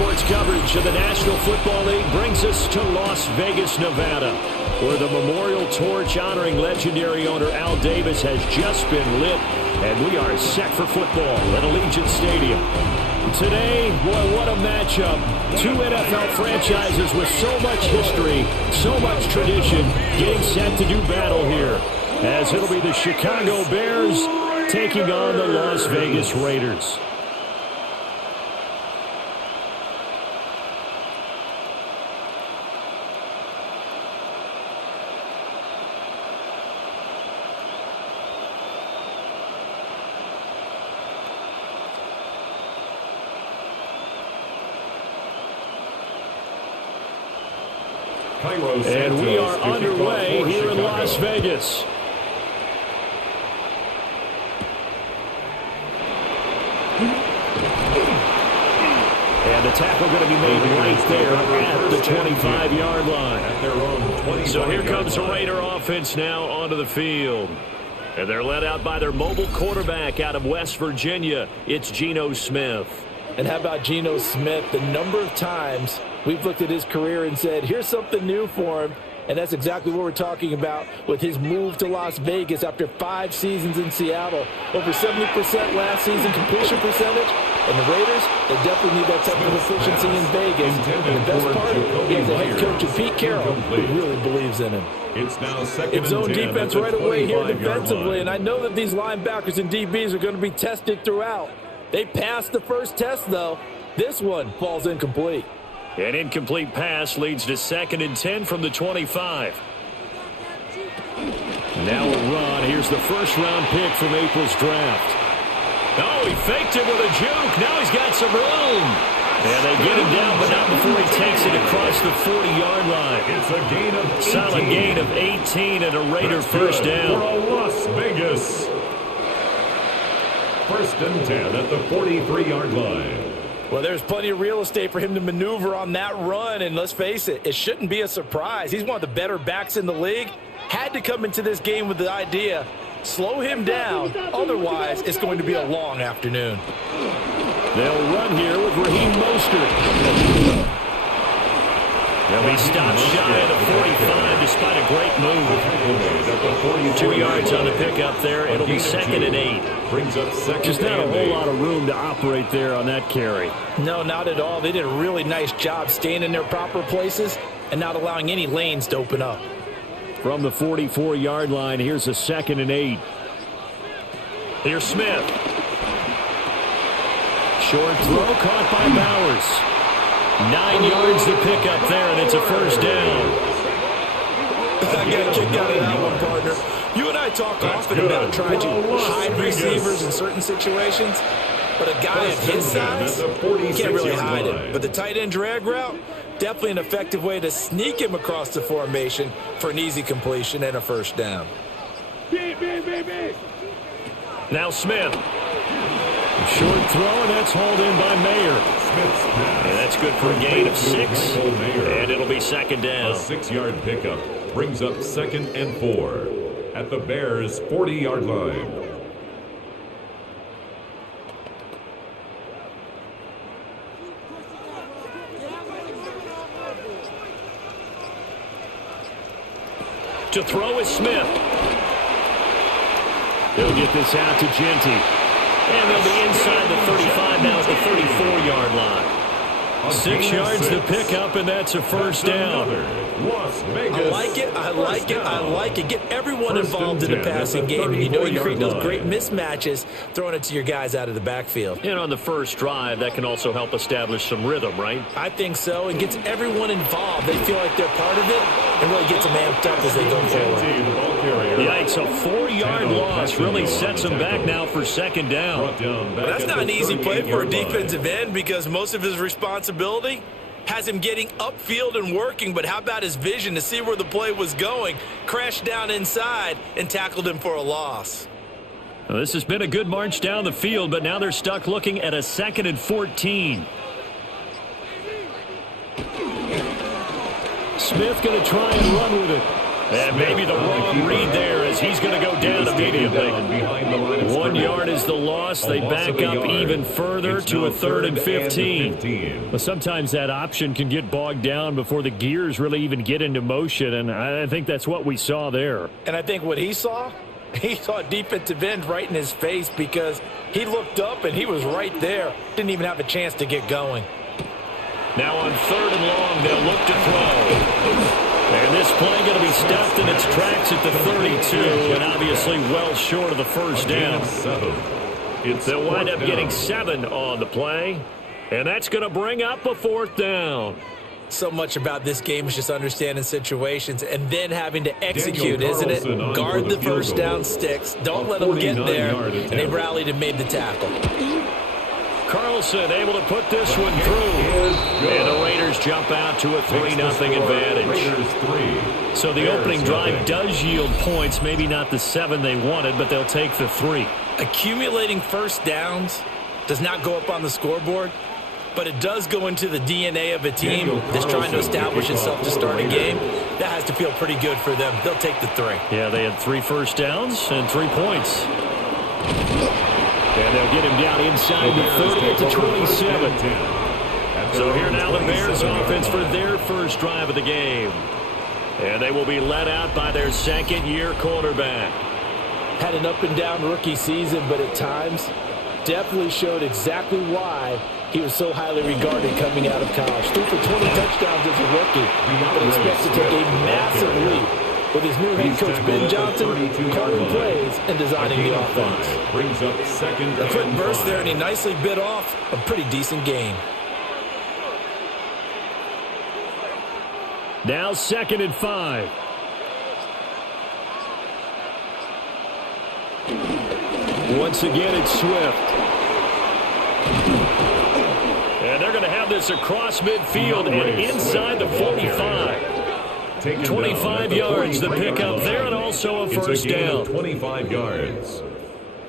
Sports coverage of the National Football League brings us to Las Vegas, Nevada, where the memorial torch honoring legendary owner Al Davis has just been lit, and we are set for football at Allegiant Stadium. Today, boy, what a matchup. Two NFL franchises with so much history, so much tradition, getting set to do battle here, as it'll be the Chicago Bears taking on the Las Vegas Raiders. And we are underway here in Las Vegas. And the tackle going to be made right there at the 25-yard line. So here comes the Raider offense now onto the field. And they're led out by their mobile quarterback out of West Virginia. It's Geno Smith. And how about Geno Smith? The number of times we've looked at his career and said, here's something new for him. And that's exactly what we're talking about with his move to Las Vegas after 5 seasons in Seattle. Over 70% last season completion percentage. And the Raiders, they definitely need that type of efficiency in Vegas. And the best part, he has a head coach in Pete Carroll who really believes in him. It's zone defense right away here defensively. And I know that these linebackers and DBs are going to be tested throughout. They passed the first test, though. This one falls incomplete. An incomplete pass leads to 2nd and 10 from the 25. Now a run. Here's the first-round pick from April's draft. Oh, he faked it with a juke. Now he's got some room. And they get him down, but not before he takes it across the 40-yard line. It's a gain of 18. Solid gain of 18 and a Raider first down. For Las Vegas. 1st and 10 at the 43-yard line. Well, there's plenty of real estate for him to maneuver on that run, and let's face it, it shouldn't be a surprise. He's one of the better backs in the league. Had to come into this game with the idea, slow him down, otherwise it's going to be a long afternoon. They'll run here with Raheem Mostert. They'll be stopped shy of the 45 despite a great move. 2 yards on the pickup there. It'll be 2nd and 8. Brings up second. Just not a whole lot of room to operate there on that carry. No, not at all. They did a really nice job staying in their proper places and not allowing any lanes to open up. From the 44-yard line, here's a 2nd and 8. Here's Smith. Short throw caught by Bowers. 9 yards to pick up there, and it's a first down. I got a kick out of that one, partner. You and I talk often about trying to hide receivers in certain situations, but a guy of his size, you can't really hide it. But the tight end drag route, definitely an effective way to sneak him across the formation for an easy completion and a first down. Now Smith. Short throw, and that's hauled in by Mayer. And that's good for a gain of 6, and it'll be 2nd down. A 6-yard pickup brings up 2nd and 4 at the Bears' 40-yard line. To throw is Smith. They'll get this out to Genty. And they'll be inside the 35 now at the 34-yard line. 6 yards to pick up, and that's a first down. I like it, I like it, I like it. Get everyone involved in the passing game, and you know you create those great mismatches throwing it to your guys out of the backfield. And on the first drive, that can also help establish some rhythm, right? I think so. It gets everyone involved. They feel like they're part of it, and really gets them amped up as they go forward. Yikes, a 4-yard loss really sets them back now for 2nd down. Well, that's not an easy play for a defensive end because most of his responsibility has him getting upfield and working, but how about his vision to see where the play was going, crashed down inside, and tackled him for a loss. Well, this has been a good march down the field, but now they're stuck looking at a 2nd and 14. Smith going to try and run with it. And maybe the wrong read there as he's going to go down immediately. 1 yard is the loss. They back up even further to a 3rd and 15. But sometimes that option can get bogged down before the gears really even get into motion, and I think that's what we saw there. And I think what he saw a defensive end right in his face because he looked up and he was right there. Didn't even have a chance to get going. Now on 3rd and long, they'll look to throw. And this play going to be stopped in its tracks at the 32, and obviously well short of the first down. They'll wind up getting 7 on the play, and that's going to bring up a 4th down. So much about this game is just understanding situations and then having to execute, isn't it? Guard the first down sticks. Don't let them get there. And they rallied and made the tackle. Carlson able to put this one through. And the Raiders jump out to a 3-0 advantage. So the opening drive does yield points. Maybe not the 7 they wanted, but they'll take the 3. Accumulating first downs does not go up on the scoreboard, but it does go into the DNA of a team that's trying to establish itself to start a game. That has to feel pretty good for them. They'll take the 3. Yeah, they had 3 first downs and 3 points. And they'll get him down inside the 30 at the 27. So here now the Bears offense for their first drive of the game. And they will be led out by their second-year quarterback. Had an up-and-down rookie season, but at times definitely showed exactly why he was so highly regarded coming out of college. Threw for 20 touchdowns as a rookie, but expects to take a massive leap with his new head coach Ben Johnson calling plays and designing the offense. Brings up second. A quick burst there, and he nicely bit off a pretty decent gain. Now 2nd and 5. Once again, it's Swift. And they're going to have this across midfield and inside the 45. 25 yards the pickup there, and also a first down. 25 yards.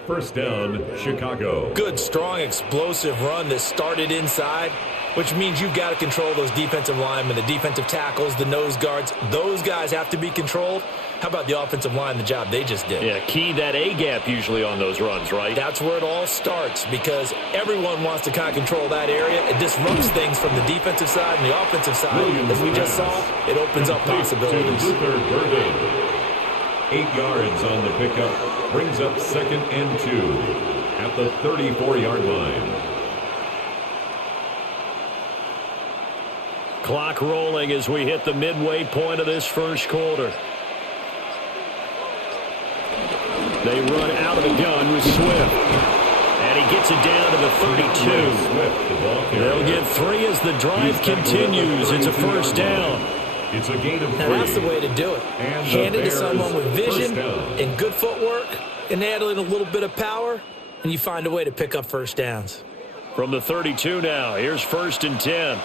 First down, Chicago. Good, strong, explosive run that started inside, which means you've got to control those defensive linemen, the defensive tackles, the nose guards. Those guys have to be controlled. How about the offensive line, the job they just did? Yeah, key that A-gap usually on those runs, right? That's where it all starts because everyone wants to kind of control that area. It disrupts things from the defensive side and the offensive side. As we just saw, it opens up possibilities. 8 yards on the pickup. Brings up 2nd and 2 at the 34-yard line. Clock rolling as we hit the midway point of this first quarter. They run out of the gun with Swift. And he gets it down to the 32. They'll get 3 as the drive continues. It's a first down. It's a gain of 3. Now that's the way to do it. Hand it to someone with vision and good footwork and add in a little bit of power, and you find a way to pick up first downs. From the 32 now, here's 1st and 10.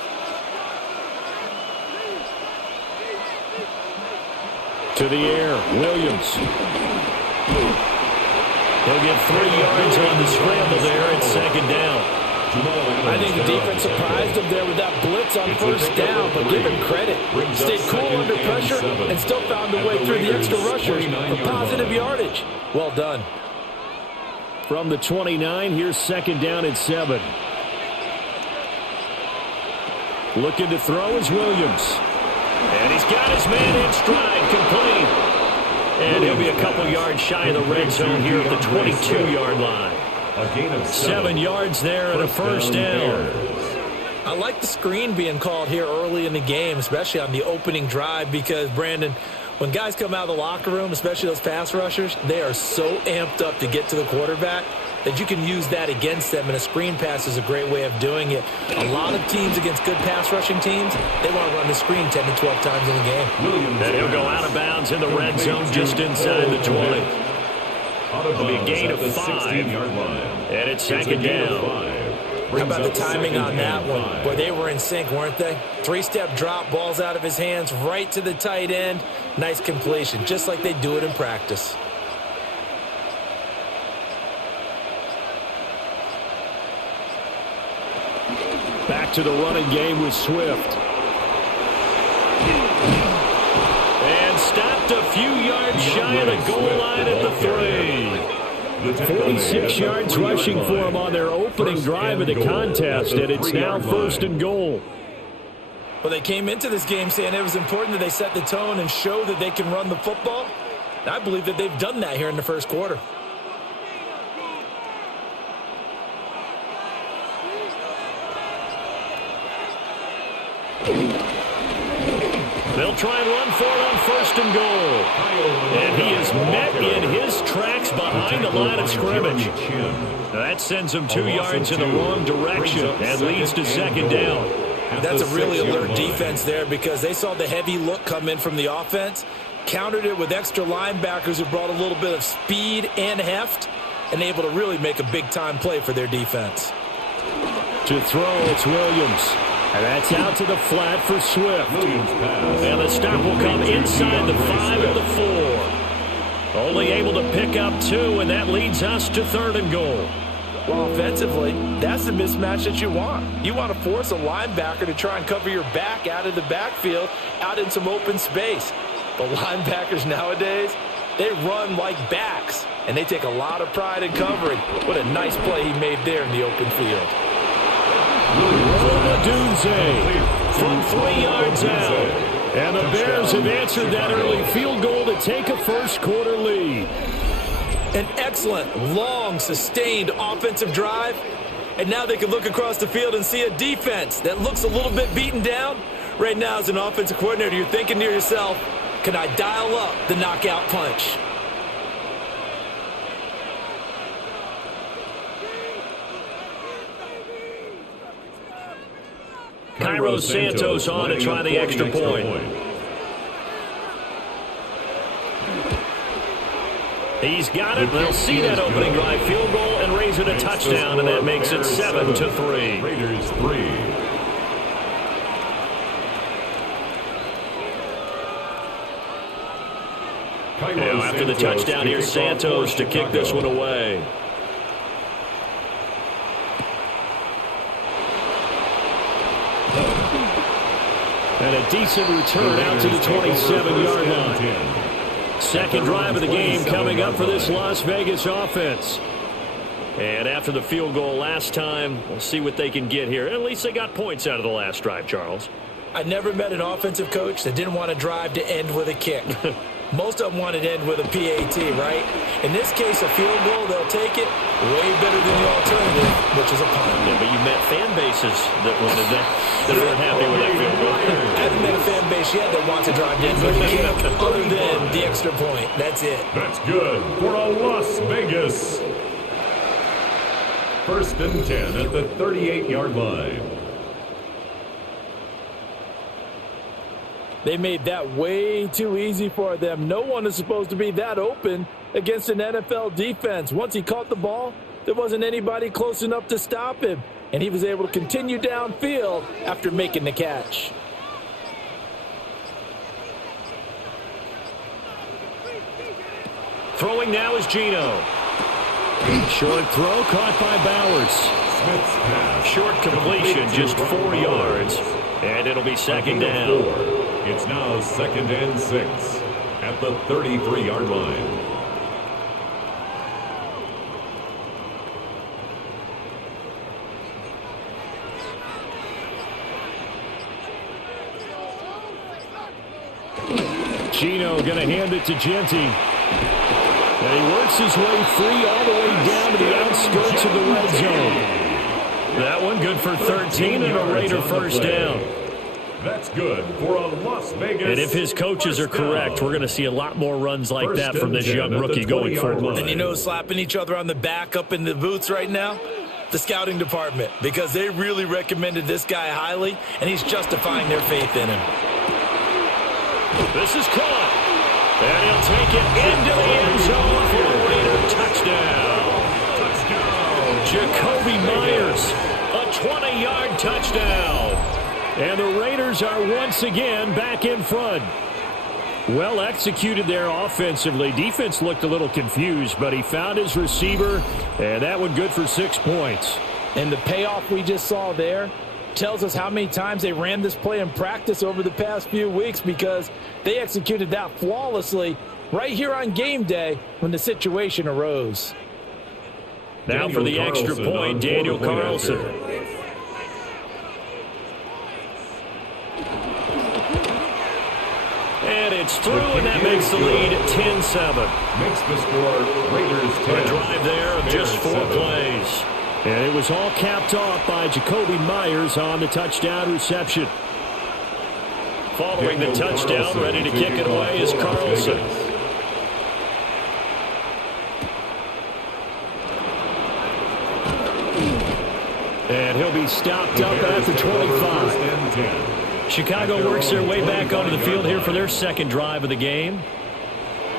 To the air, Williams. He'll get 3 yards on the scramble there at 2nd down. I think the defense surprised him there with that blitz on first down, but give him credit. Stayed cool under pressure and still found a way through the extra rushers for positive yardage. Well done. From the 29, here's 2nd down at 7. Looking to throw is Williams. And he's got his man in stride, complete. And he'll be a couple yards shy of the red zone here at the 22-yard line. A gain of 7 yards there and a first down. I like the screen being called here early in the game, especially on the opening drive, because, Brandon, when guys come out of the locker room, especially those pass rushers, they are so amped up to get to the quarterback that you can use that against them, and a screen pass is a great way of doing it. A lot of teams against good pass rushing teams, they want to run the screen 10 to 12 times in a game. And he'll go out of bounds in the red zone just inside the 20. It'll be a gain of 5, and it's 2nd down. How about the timing on that one? Boy, they were in sync, weren't they? 3-step drop, balls out of his hands, right to the tight end. Nice completion, just like they do it in practice. Back to the running game with Swift. And stopped a few yards shy of the goal line at the 3. 46 yards rushing for him on their opening drive of the contest, and it's now 1st and goal. Well, they came into this game saying it was important that they set the tone and show that they can run the football. And I believe that they've done that here in the first quarter. They'll try and run for it on 1st and goal. And he is met in his tracks behind the line of scrimmage. That sends him 2 yards in the wrong direction and leads to 2nd down. That's a really alert defense there because they saw the heavy look come in from the offense, countered it with extra linebackers who brought a little bit of speed and heft, and able to really make a big-time play for their defense. To throw, it's Williams. And that's out to the flat for Swift. And the stop will come inside the 5 of the 4. Only able to pick up 2, and that leads us to 3rd and goal. Well, offensively, that's the mismatch that you want. You want to force a linebacker to try and cover your back out of the backfield, out in some open space. But linebackers nowadays, they run like backs, and they take a lot of pride in covering. What a nice play he made there in the open field. Dunze from 3 yards out. And the Bears have answered that early field goal to take a first quarter lead. An excellent, long, sustained offensive drive. And now they can look across the field and see a defense that looks a little bit beaten down. Right now, as an offensive coordinator, you're thinking to yourself, can I dial up the knockout punch? Cairo Santos on to try the extra point. He's got it. They'll see that opening drive field goal and raise it a touchdown, and that makes it 7-3. Raiders 3. Now after the touchdown, here's Santos to kick this one away. And a decent return out to the 27-yard line. Second drive of the game coming up for this Las Vegas offense. And after the field goal last time, we'll see what they can get here. At least they got points out of the last drive, Charles. I never met an offensive coach that didn't want a drive to end with a kick. Most of them wanted to end with a PAT, right? In this case, a field goal, they'll take it way better than the alternative, which is a punt. Yeah, but you met fan bases that wanted that, that weren't happy with that field goal. I haven't met a fan base yet that wants a drive to end with a kick other than the extra point. That's it. That's good for a Las Vegas. 1st and 10 at the 38-yard line. They made that way too easy for them. No one is supposed to be that open against an NFL defense. Once he caught the ball, there wasn't anybody close enough to stop him. And he was able to continue downfield after making the catch. Throwing now is Geno. Short throw caught by Bowers. Short completion, just 4 yards. And it'll be 2nd down. It's now 2nd and 6 at the 33-yard line. Geno going to hand it to Genti. And he works his way free all the way down to the outskirts of the red zone. That one good for 13 and a Raider first down. That's good for a Las Vegas. And if his coaches are correct, we're going to see a lot more runs like that from this young rookie going forward. And you know, slapping each other on the back up in the booths right now? The scouting department, because they really recommended this guy highly, and he's justifying their faith in him. This is caught. And he'll take it into the end zone for a Raider touchdown. Jacoby Myers, a 20-yard touchdown. And the Raiders are once again back in front. Well executed there offensively. Defense looked a little confused, but he found his receiver, and that one good for 6 points. And the payoff we just saw there, tells us how many times they ran this play in practice over the past few weeks, because they executed that flawlessly right here on game day when the situation arose. Now for the extra point, Daniel Carlson. And it's through, and that makes the lead 10-7. Makes the score Raiders 10. A drive there of just 4 plays. And it was all capped off by Jacoby Myers on the touchdown reception. Following the touchdown, ready to kick it away is Carlson. And he'll be stopped up at the 25. Chicago works their way back onto the field here for their second drive of the game.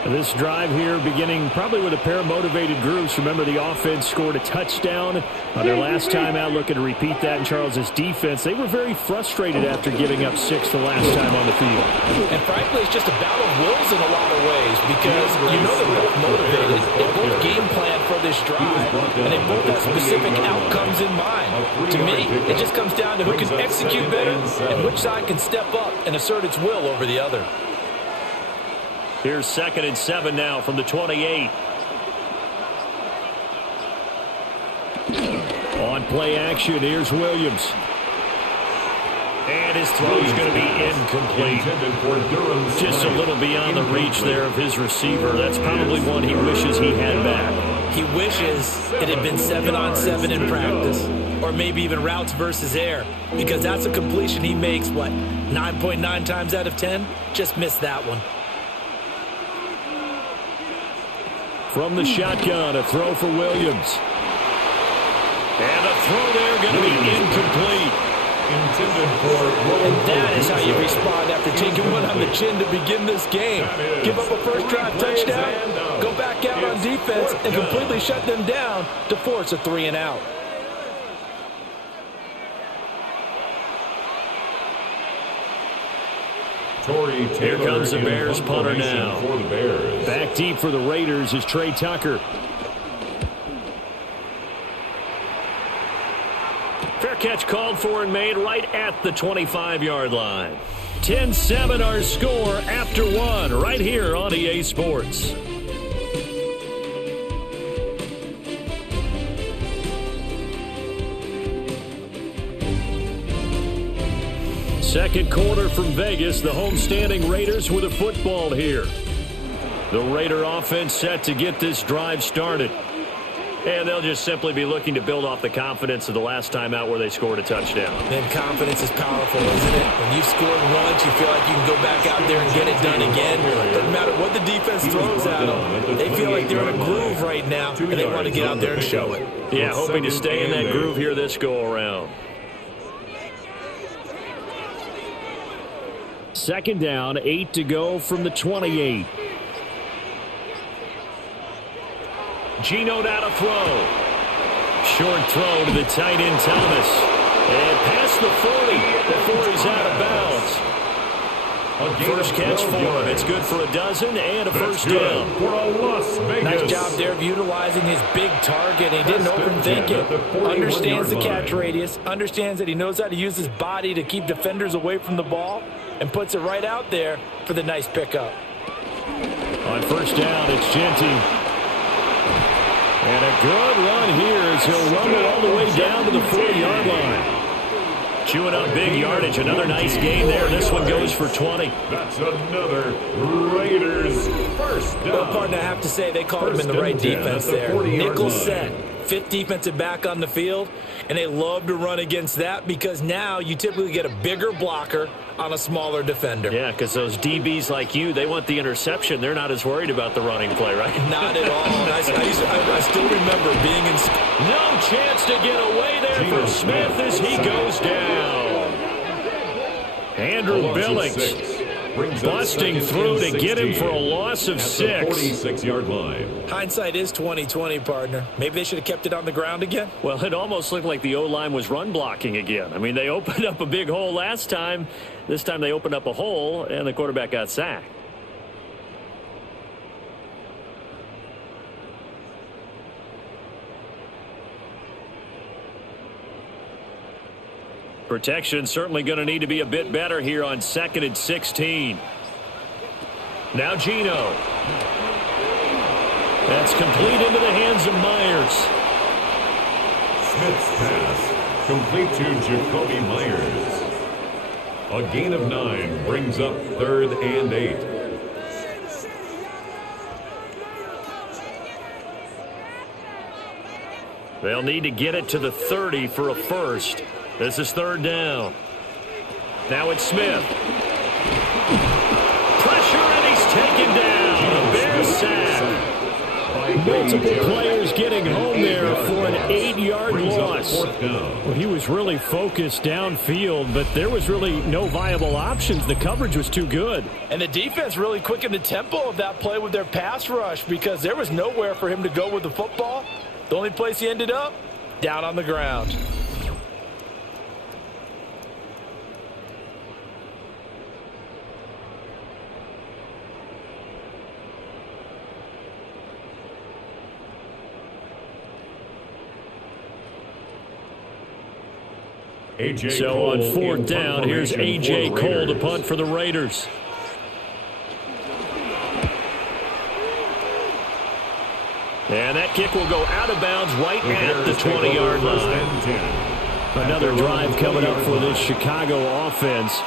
This drive here beginning probably with a pair of motivated groups. Remember, the offense scored a touchdown on their last time out, looking to repeat that in Charles's defense. They were very frustrated after giving up 6 the last time on the field. And frankly, it's just a battle of wills in a lot of ways, because you know they're both motivated. They both game plan for this drive, and they both have specific outcomes in mind. To me, it just comes down to who can execute better and which side can step up and assert its will over the other. Here's 2nd and 7 now from the 28. On play action, here's Williams. And his throw is going to be incomplete. Just a little beyond the reach there of his receiver. That's probably one he wishes he had back. He wishes it had been 7-on-7 in practice, or maybe even routes versus air, because that's a completion he makes, 9.9 times out of 10? Just missed that one. From the shotgun, a throw for Williams. And a throw there going to be incomplete. And that is how you respond after taking one on the chin to begin this game. Give up a first drive touchdown, go back out on defense, and completely shut them down to force a 3-and-out. Here comes the Bears punter now. Back deep for the Raiders is Trey Tucker. Fair catch called for and made right at the 25-yard line. 10-7 our score after 1 right here on EA Sports. Second quarter from Vegas, the homestanding Raiders with a football here. The Raider offense set to get this drive started. And they'll just simply be looking to build off the confidence of the last time out where they scored a touchdown. And confidence is powerful, isn't it? When you've scored once, you feel like you can go back out there and get it done again. Doesn't matter what the defense throws at them. They feel like they're in a groove right now, and they want to get out there and show it. Yeah, hoping to stay in that groove here this go-around. 2nd down, 8 to go from the 28. Geno now to throw. Short throw to the tight end Thomas. And past the 40 before he's out of bounds. First catch for him. It's good for a dozen and a first down. Nice job there of utilizing his big target. He didn't overthink it. Understands the catch radius. Understands that he knows how to use his body to keep defenders away from the ball. And puts it right out there for the nice pickup. On first down, it's Genty. And a good run here as he'll rumble all the way down to the 40-yard line. Chewing up big yardage. Another nice gain there. This one goes for 20. That's another Raiders first down. Well, partner, I have to say they called him in the right defense there. Nickel set. 5th defensive back on the field. And they love to run against that because now you typically get a bigger blocker on a smaller defender. Yeah, because those DBs like you, they want the interception. They're not as worried about the running play, right? Not at all. I still remember being in... No chance to get away there for Smith as he goes down. Andrew Billings busting through to get him for a loss of 6. 46-yard line. Hindsight is 20/20, partner. Maybe they should have kept it on the ground again. Well, it almost looked like the O-line was run blocking again. I mean, they opened up a big hole last time. This time they opened up a hole, and the quarterback got sacked. Protection certainly going to need to be a bit better here on 2nd and 16. Now Gino. That's complete into the hands of Myers. Smith's pass complete to Jacoby Myers. A gain of 9 brings up 3rd and 8. They'll need to get it to the 30 for a first. This is 3rd down. Now it's Smith. Pressure, and he's taken down. A Bears sack. Multiple players getting home there for an 8-yard loss. Well, he was really focused downfield, but there was really no viable options. The coverage was too good. And the defense really quickened the tempo of that play with their pass rush because there was nowhere for him to go with the football. The only place he ended up, down on the ground. So on 4th down, here's A.J. Cole to punt for the Raiders. And that kick will go out of bounds right at the 20-yard line. Another drive coming up for this Chicago offense.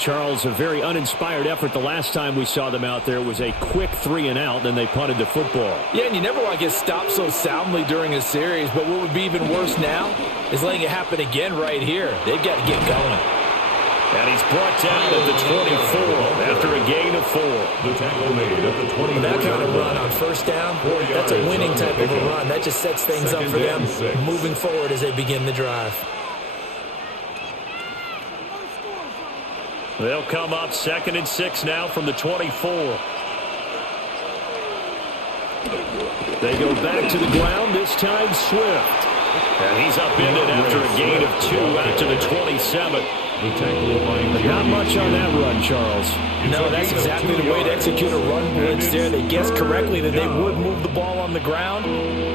Charles, a very uninspired effort the last time we saw them out there was a quick 3-and-out, then they punted the football. Yeah, and you never want to get stopped so soundly during a series, but what would be even worse now is letting it happen again right here. They've got to get going. And he's brought down at the 24 after a gain of 4. The tackle made at the 24. That kind of run on 1st down, that's a winning type of a run. That just sets things up for them moving forward as they begin the drive. They'll come up 2nd and 6 now from the 24. They go back to the ground, this time Swift. And he's upended after a gain of 2 out to the 27. Not much on that run, Charles. No, that's exactly the way to execute a run blitz there. They guessed correctly that they would move the ball on the ground,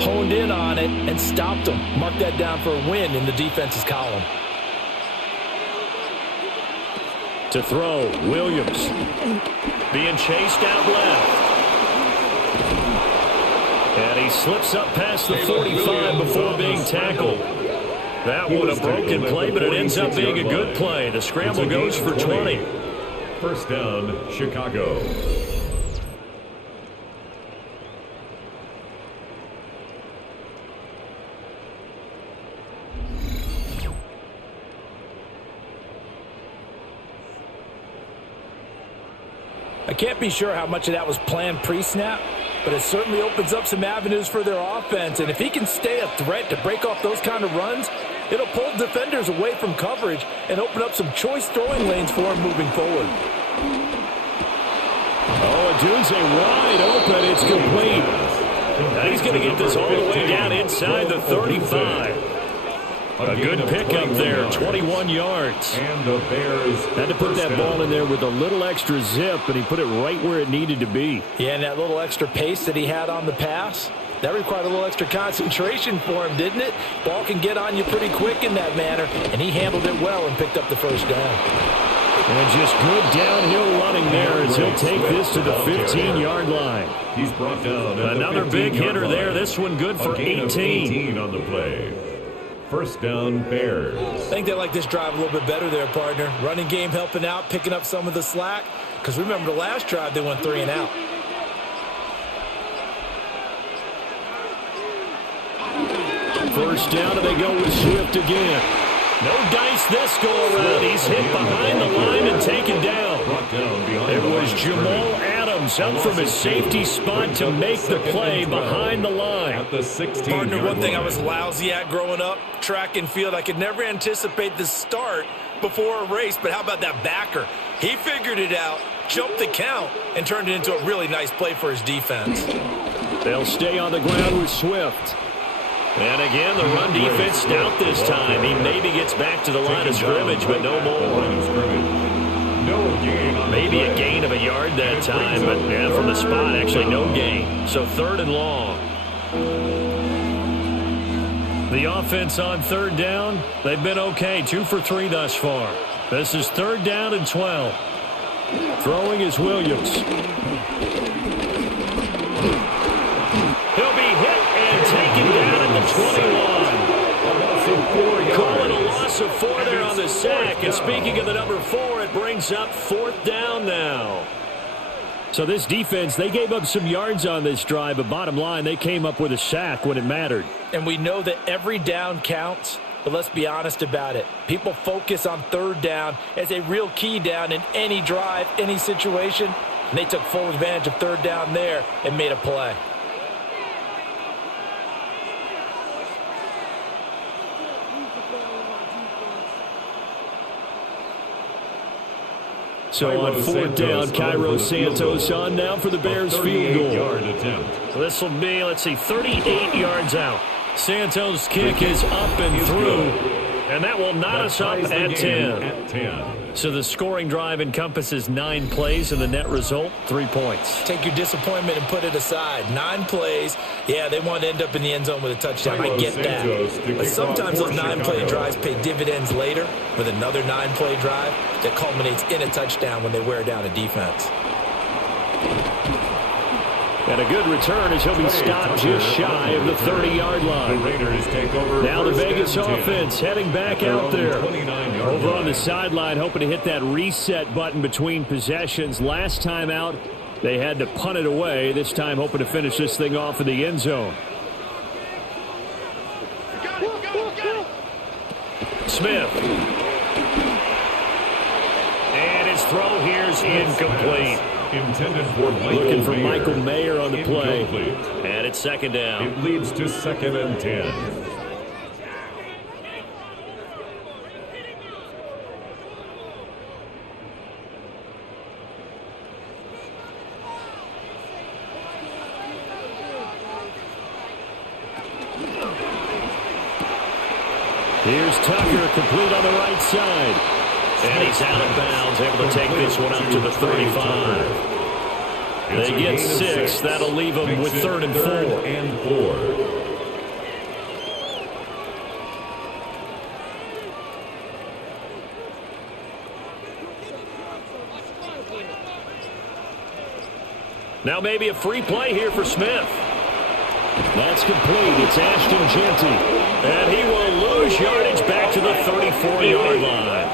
honed in on it, and stopped them. Mark that down for a win in the defense's column. To throw, Williams. Being chased out left. And he slips up past the 45 before being tackled. That one a broken play, but it ends up being a good play. The scramble goes for 20. 1st down, Chicago. I can't be sure how much of that was planned pre-snap, but it certainly opens up some avenues for their offense. And if he can stay a threat to break off those kind of runs, it'll pull defenders away from coverage and open up some choice throwing lanes for him moving forward. Oh, Odunze wide open. It's complete. Now he's going to get this all the way down inside the 35. A good pickup there, 21 yards. And the Bears had to put that ball in there with a little extra zip, and he put it right where it needed to be. Yeah, and that little extra pace that he had on the pass, that required a little extra concentration for him, didn't it? Ball can get on you pretty quick in that manner, and he handled it well and picked up the 1st down. And just good downhill running there as he'll take this to the 15-yard line. He's brought down another big hitter there. This one good for 18 on the play. 1st down, Bears. I think they like this drive a little bit better there, partner. Running game helping out, picking up some of the slack. Because remember the last drive, they went 3-and-out. First down, and they go with Swift again. No dice this go-around. He's hit behind the line and taken down. It was Jamal Adams up from his safety spot to make the play behind the line. At the 16-yard Partner, one thing I was lousy at growing up, track and field, I could never anticipate the start before a race, but how about that backer? He figured it out, jumped the count, and turned it into a really nice play for his defense. They'll stay on the ground with Swift. And again, the run defense stout this time. He maybe gets back to the line of scrimmage, but no more. Maybe a gain of a yard that time, but yeah, from the spot, actually no gain. So 3rd and long. The offense on third down, they've been okay. 2 for 3 thus far. This is 3rd down and 12. Throwing is Williams. He'll be hit and taken down at the 21. Calling a loss of 4 there on the sack. And speaking of the number 4, it brings up 4th down now. So this defense, they gave up some yards on this drive, but bottom line, they came up with a sack when it mattered. And we know that every down counts, but let's be honest about it. People focus on 3rd down as a real key down in any drive, any situation. And they took full advantage of 3rd down there and made a play. So on 4th down, Cairo Santos on now for the Bears field goal. This will be, let's see, 38 yards out. Santos' kick is up and through, and that will knot us up at 10. So the scoring drive encompasses 9 plays, and the net result, 3 points. Take your disappointment and put it aside. 9 plays. Yeah, they want to end up in the end zone with a touchdown. I get that. But sometimes those 9-play drives pay dividends later with another 9-play drive that culminates in a touchdown when they wear down a defense. And a good return as he'll be stopped just shy of the 30-yard line. The Raiders take over. Now the Vegas offense heading back out there. Over on the sideline, hoping to hit that reset button between possessions. Last time out, they had to punt it away. This time hoping to finish this thing off in the end zone. Smith. And his throw here's incomplete. Intended for Looking for Michael Mayer on the play. And it's 2nd down. It leads to 2nd and 10. Here's Tucker, complete on the right side. And he's out of bounds, able to take this one up to the 35. They get 6. That'll leave them with 3rd and 4. Now maybe a free play here for Smith. That's complete. It's Ashton Jeanty. And he will lose yardage back to the 34-yard line.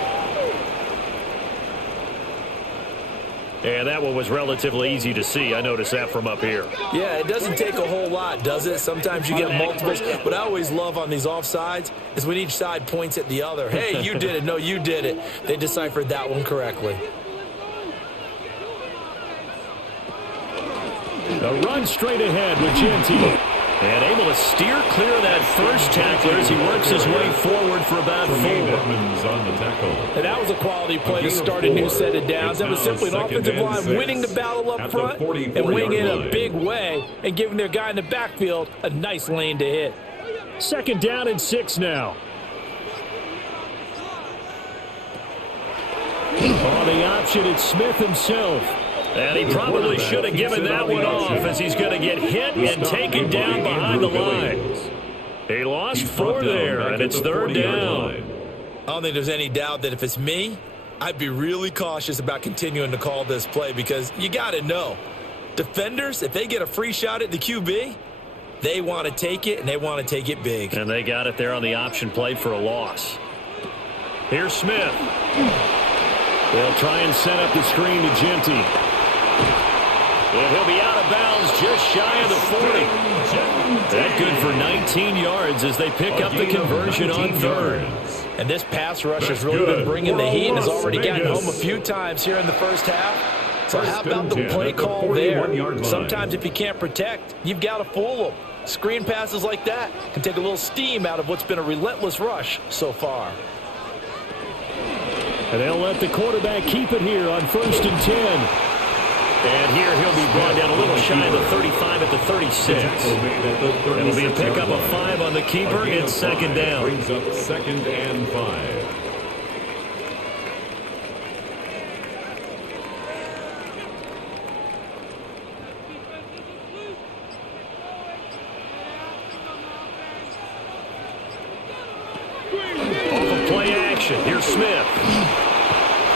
And that one was relatively easy to see. I noticed that from up here. Yeah, it doesn't take a whole lot, does it? Sometimes you get multiples. What I always love on these offsides is when each side points at the other. Hey, you did it. No, you did it. They deciphered that one correctly. A run straight ahead with Jeanty. And able to steer clear of that first tackler as he works his way forward for about 4. And that was a quality play to start a new set of downs. That was simply an offensive line winning the battle up front and winning in a big way and giving their guy in the backfield a nice lane to hit. 2nd down and 6 now. On the option, it's Smith himself. And he probably should have given that one off as he's going to get hit and taken down behind the lines. He lost 4 there, and it's 3rd down. I don't think there's any doubt that if it's me, I'd be really cautious about continuing to call this play because you got to know, defenders, if they get a free shot at the QB, they want to take it, and they want to take it big. And they got it there on the option play for a loss. Here's Smith. They'll try and set up the screen to Jeanty. And he'll be out of bounds just shy of the 40. That good for 19 yards as they pick up the conversion on 3rd. And this pass rush has really been bringing the heat and has already gotten home a few times here in the first half. So how about the play call there? Sometimes if you can't protect, you've got to fool them. Screen passes like that can take a little steam out of what's been a relentless rush so far. And they'll let the quarterback keep it here on 1st and 10. And here he'll be brought down a little shy of the 35 at the 36. It'll be a pickup of 5 on the keeper. It's 2nd down. Brings up 2nd and 5.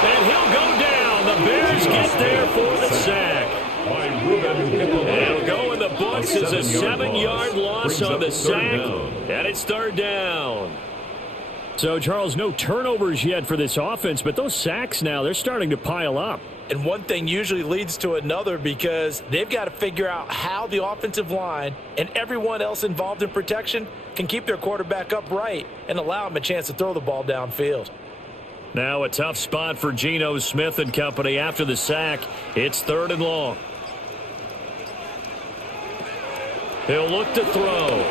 And he'll go down. The Bears get there for the sack. It'll go in the books as a 7-yard loss on the sack, and it's third down. So, Charles, no turnovers yet for this offense, but those sacks now, they're starting to pile up. And one thing usually leads to another because they've got to figure out how the offensive line and everyone else involved in protection can keep their quarterback upright and allow him a chance to throw the ball downfield. Now a tough spot for Geno Smith and company after the sack. It's third and long. He'll look to throw.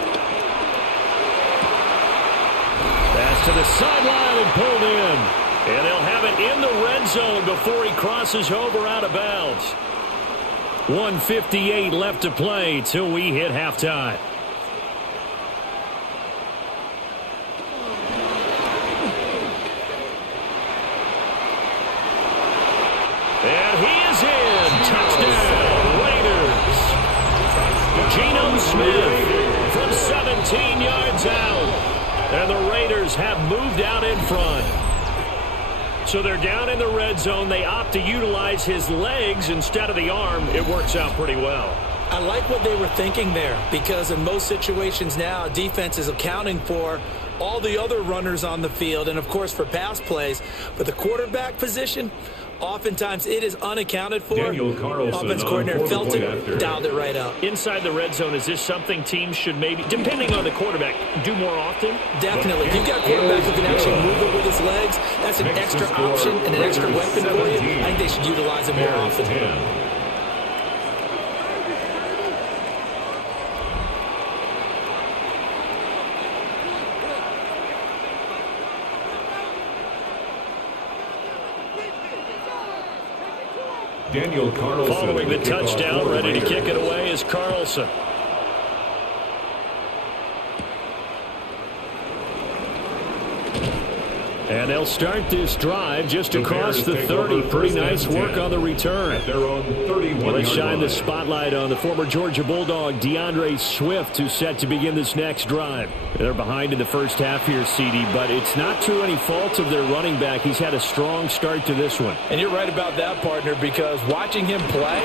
Pass to the sideline and pulled in. And they'll have it in the red zone before he crosses over out of bounds. 1:58 left to play till we hit halftime. And he is in. Touchdown, Raiders. Geno Smith from 17 yards out. And the Raiders have moved out in front. So they're down in the red zone. They opt to utilize his legs instead of the arm. It works out pretty well. I like what they were thinking there because in most situations now, defense is accounting for all the other runners on the field and, of course, for pass plays. But the quarterback position, oftentimes it is unaccounted for. Offense coordinator felt it, dialed it right up. Inside the red zone, is this something teams should maybe, depending on the quarterback, do more often? Definitely. If you've got a quarterback who can actually move it with his legs, that's an extra option and an extra weapon for you. I think they should utilize it more often. Daniel Carlson. Following the touchdown, ready to kick it away is Carlson. And they'll start this drive just across the 30. Pretty nice work on the return. At their own 31-yard Let's shine line. the spotlight on the former Georgia Bulldog, DeAndre Swift, who's set to begin this next drive. They're behind in the first half here, CD, but it's not through any fault of their running back. He's had a strong start to this one. And you're right about that, partner, because watching him play,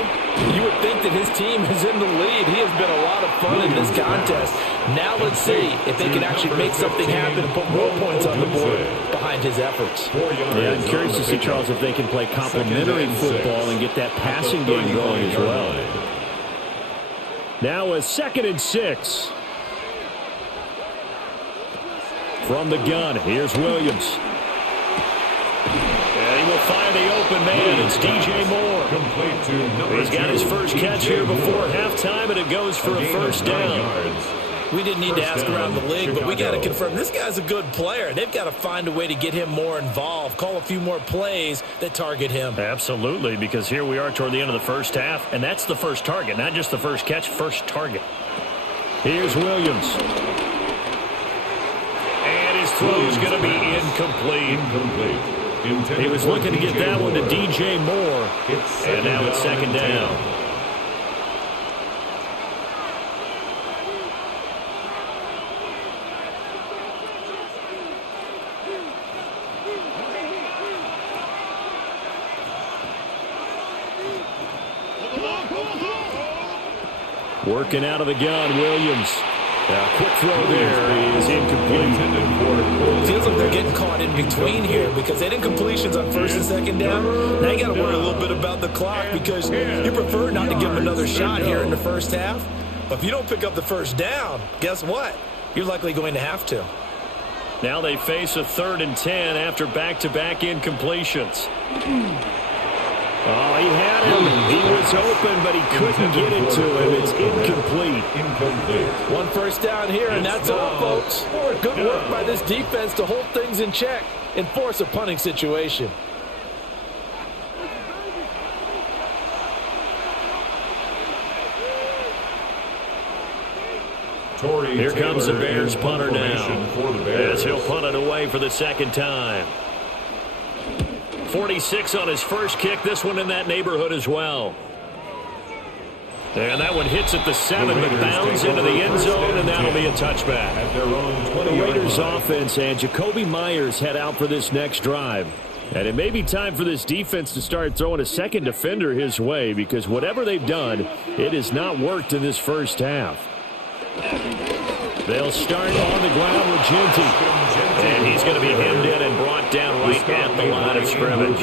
you would think that his team is in the lead. He has been a lot of fun in this contest. Now let's see if they can actually make something happen and put more points on the board behind his efforts. Yeah, I'm curious to see, Charles, if they can play complementary football and get that passing game going as well. Now a 2nd and 6. From the gun, here's Williams. And he will find the open man. It's DJ Moore. He's got his first catch here before halftime, and it goes for a first down. We didn't need to ask around the league, but we got to confirm this guy's a good player. They've got to find a way to get him more involved, call a few more plays that target him. Absolutely, because here we are toward the end of the first half, and that's the first target, not just the first catch, first target. Here's Williams. And his throw's going to be incomplete. He was looking to get that one to DJ Moore, and now it's 2nd down. Working out of the gun, Williams. A quick throw there is incomplete. Feels like they're getting caught in between here because they didn't completions on 1st and 2nd down. Now you got to worry a little bit about the clock because you prefer not to give them another shot here in the first half. But if you don't pick up the first down, guess what? You're likely going to have to. Now they face a 3rd and 10 after back-to-back incompletions. Oh, he had him. He was open, but he couldn't get it to him. It's incomplete. One first down here, and that's all, folks. Good work by this defense to hold things in check and force a punting situation. Here comes the Bears punter now, as he'll punt it away for the 2nd time. 46 on his first kick. This one in that neighborhood as well. And that one hits at the 7, but bounds into the end zone, and that'll be a touchback. The Raiders offense and Jacoby Myers head out for this next drive. And it may be time for this defense to start throwing a second defender his way, because whatever they've done, it has not worked in this first half. They'll start on the ground with Genty. And he's going to be hemmed in and brought down right at the line of scrimmage.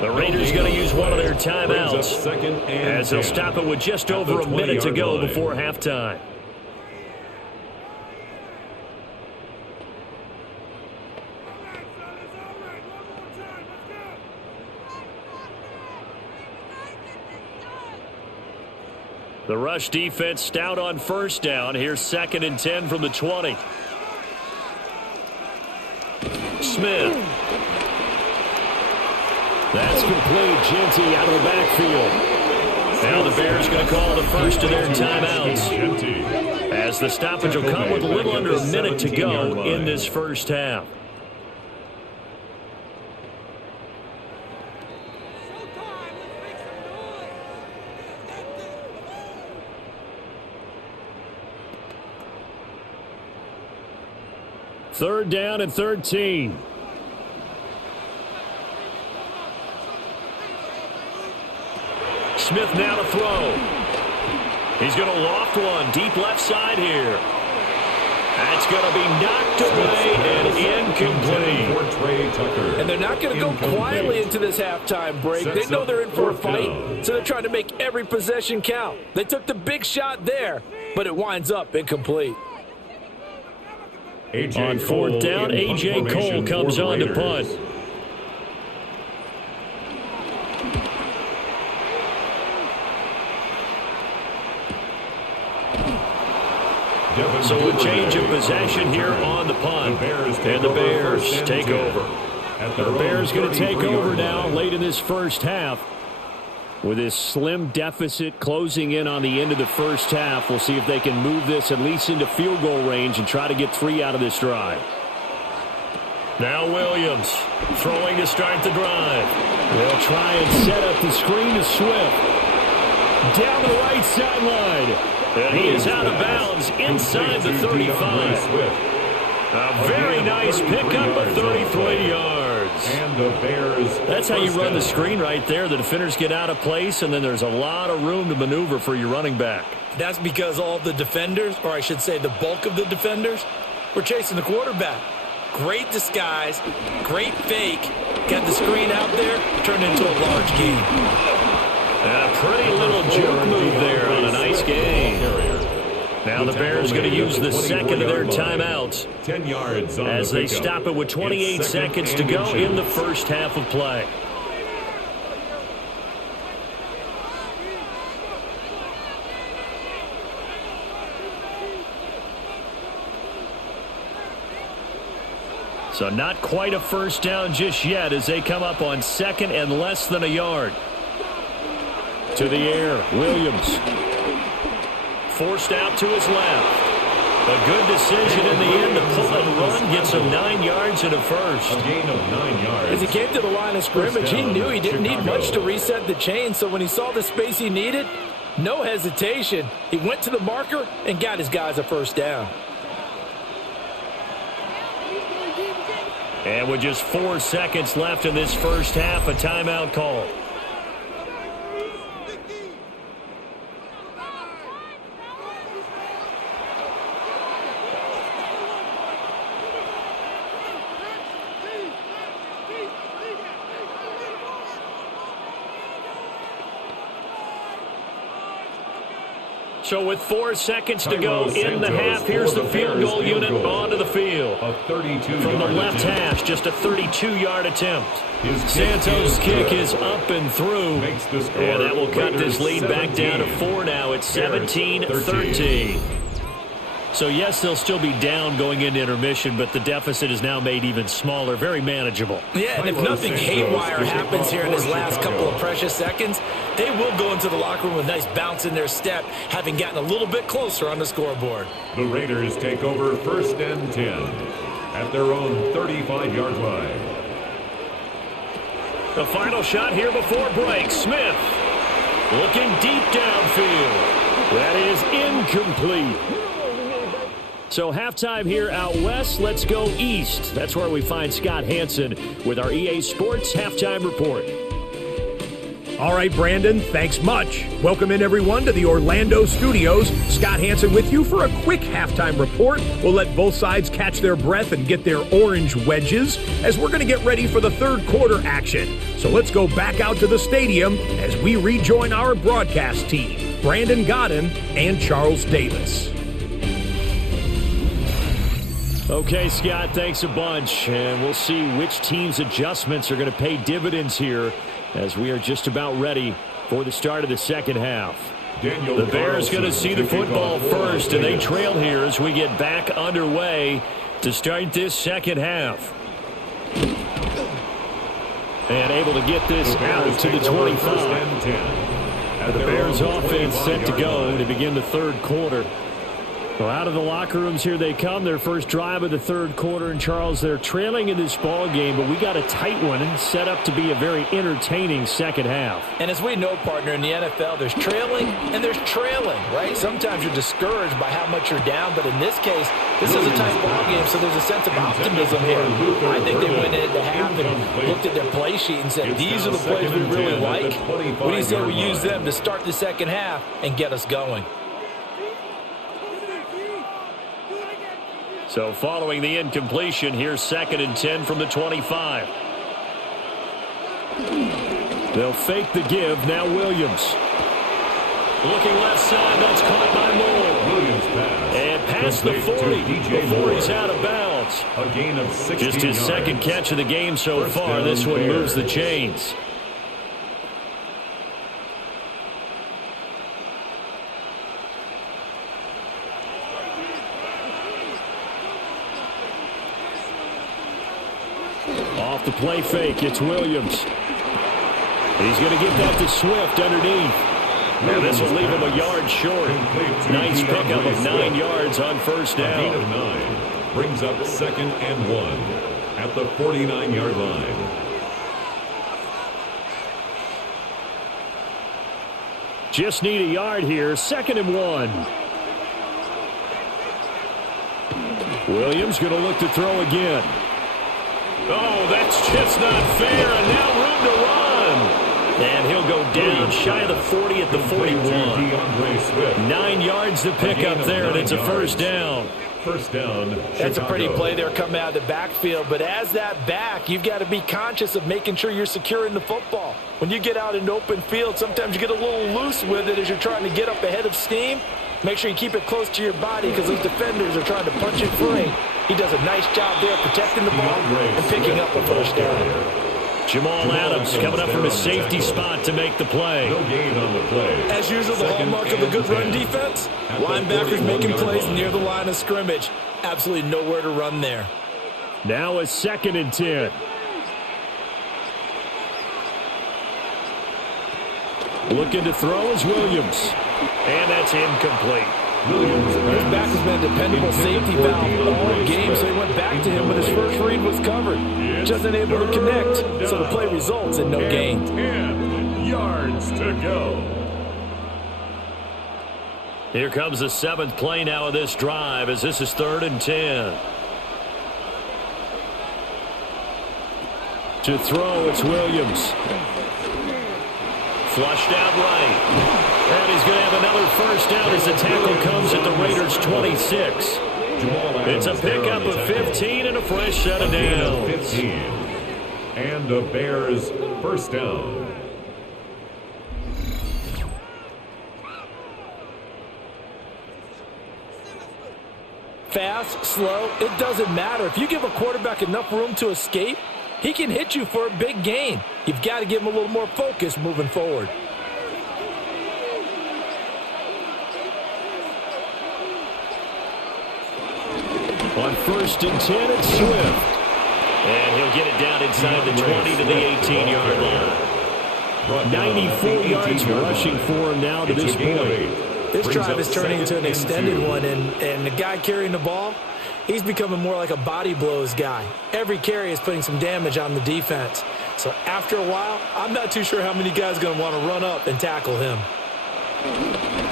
The Raiders going to use one of their timeouts as they'll stop it with just over a minute to go before halftime. The rush defense stout on first down. Here's 2nd and 10 from the 20. Smith. That's complete. Genty out of the backfield. Now the Bears going to call the first of their timeouts, as the stoppage will come with a little under a minute to go in this first half. Third down and 13. Smith now to throw. He's going to loft one deep left side here. That's going to be knocked away and incomplete. And they're not going to go quietly into this halftime break. They know they're in for a fight, so they're trying to make every possession count. They took the big shot there, but it winds up incomplete. On 4th down, A.J. Cole comes on to punt. So a change of possession here on the punt. And the Bears take over. The Bears going to take over now late in this first half. With this slim deficit closing in on the end of the first half, we'll see if they can move this at least into field goal range and try to get 3 out of this drive. Now Williams throwing to start the drive. They'll try and set up the screen to Swift. Down the right sideline. And he is out of bounds inside the 35. A very nice pickup of 33 yards. And the Bears. That's how you run the screen right there. The defenders get out of place, and then there's a lot of room to maneuver for your running back. That's because all the defenders, or I should say the bulk of the defenders, were chasing the quarterback. Great disguise, great fake. Got the screen out there, turned into a large gain. And a pretty little juke move there on a nice game. Now the Bears going to use the second of their timeouts 10 yards as they stop it with 28 seconds to go in the first half of play. So not quite a first down just yet as they come up on 2nd and less than a yard. To the air, Williams. Forced out to his left. A good decision in the end to pull and run, gets him 9 yards and a first. A gain of 9 yards. As he came to the line of scrimmage, he knew he didn't need much to reset the chain, so when he saw the space he needed, no hesitation. He went to the marker and got his guys a first down. And with just 4 seconds left in this first half, a timeout call. So with 4 seconds to go in the half, here's the field goal unit onto the field. From the left hash, just a 32-yard attempt. Santos' kick is up and through. And that will cut this lead back down to 4 now. It's 17-13. So, yes, they'll still be down going into intermission, but the deficit is now made even smaller, very manageable. Yeah, and if nothing haywire happens here in his last couple of precious seconds, they will go into the locker room with a nice bounce in their step, having gotten a little bit closer on the scoreboard. The Raiders take over 1st and 10 at their own 35-yard line. The final shot here before break. Smith looking deep downfield. That is incomplete. So halftime here out west, let's go east. That's where we find Scott Hansen with our EA Sports Halftime Report. All right, Brandon, thanks much. Welcome in, everyone, to the Orlando studios. Scott Hansen with you for a quick halftime report. We'll let both sides catch their breath and get their orange wedges as we're going to get ready for the third quarter action. So let's go back out to the stadium as we rejoin our broadcast team, Brandon Godden and Charles Davis. Okay, Scott, thanks a bunch. And we'll see which team's adjustments are going to pay dividends here as we are just about ready for the start of the second half. The Bears going to see the football first, and they trail here as we get back underway to start this second half. And able to get this out to the 25. The Bears offense set to go to begin the third quarter. Well, out of the locker rooms here they come. Their first drive of the third quarter. And, Charles, they're trailing in this ball game, but we got a tight one and set up to be a very entertaining second half. And as we know, partner, in the NFL, there's trailing and there's trailing, right? Sometimes you're discouraged by how much you're down, but in this case, this is a tight ball game, so there's a sense of optimism here. I think they went into half and looked at their play sheet and said, these are the plays we really like. What do you say we use them to start the second half and get us going? So following the incompletion, here's 2nd and 10 from the 25. They'll fake the give. Now Williams. Looking left side. That's caught by Moore. Williams pass. And past the 40 before he's out of bounds. A gain of 16 Just his second catch of the game so far. This one moves the chains. Off the play fake, it's Williams. He's going to get that to Swift underneath. And this will leave him a yard short. Nice pickup of 9 yards on first down. A gain of 9 brings up 2nd and 1 at the 49-yard line. Just need a yard here. 2nd and 1. Williams going to look to throw again. Oh, that's just not fair, and now room to run. And he'll go down shy of the 40 at the 41. 9 yards to pick up there, and it's a first down. First down. That's a pretty play there coming out of the backfield, but as that back, you've got to be conscious of making sure you're securing the football. When you get out in open field, sometimes you get a little loose with it as you're trying to get up ahead of steam. Make sure you keep it close to your body because those defenders are trying to punch it free. He does a nice job there protecting the ball and picking up a first down. Jamal Adams coming up from a safety spot to make the play. No gain on the play. As usual, the hallmark of a good run defense, linebackers making plays near the line of scrimmage. Absolutely nowhere to run there. Now a 2nd and 10. Looking to throw is Williams. And that's incomplete. His back has been a dependable safety valve all game, so he went back to him, but his first read was covered. Just unable to connect, so the play results in no gain. 10 yards to go. Here comes the 7th play now of this drive as this is 3rd and 10. To throw, it's Williams. Flushed out right. And he's going to have another first down as the tackle comes at the Raiders' 26. It's a pickup of 15 and a fresh set of downs. 15. And the Bears first down. Fast, slow, it doesn't matter. If you give a quarterback enough room to escape, he can hit you for a big gain. You've got to give him a little more focus moving forward. On 1st and 10, it's Swift. And he'll get it down inside the 20 to the 18-yard line. 94 yards rushing for him now to this point. This drive is turning into an extended one, and the guy carrying the ball, he's becoming more like a body blows guy. Every carry is putting some damage on the defense. So after a while, I'm not too sure how many guys are going to want to run up and tackle him.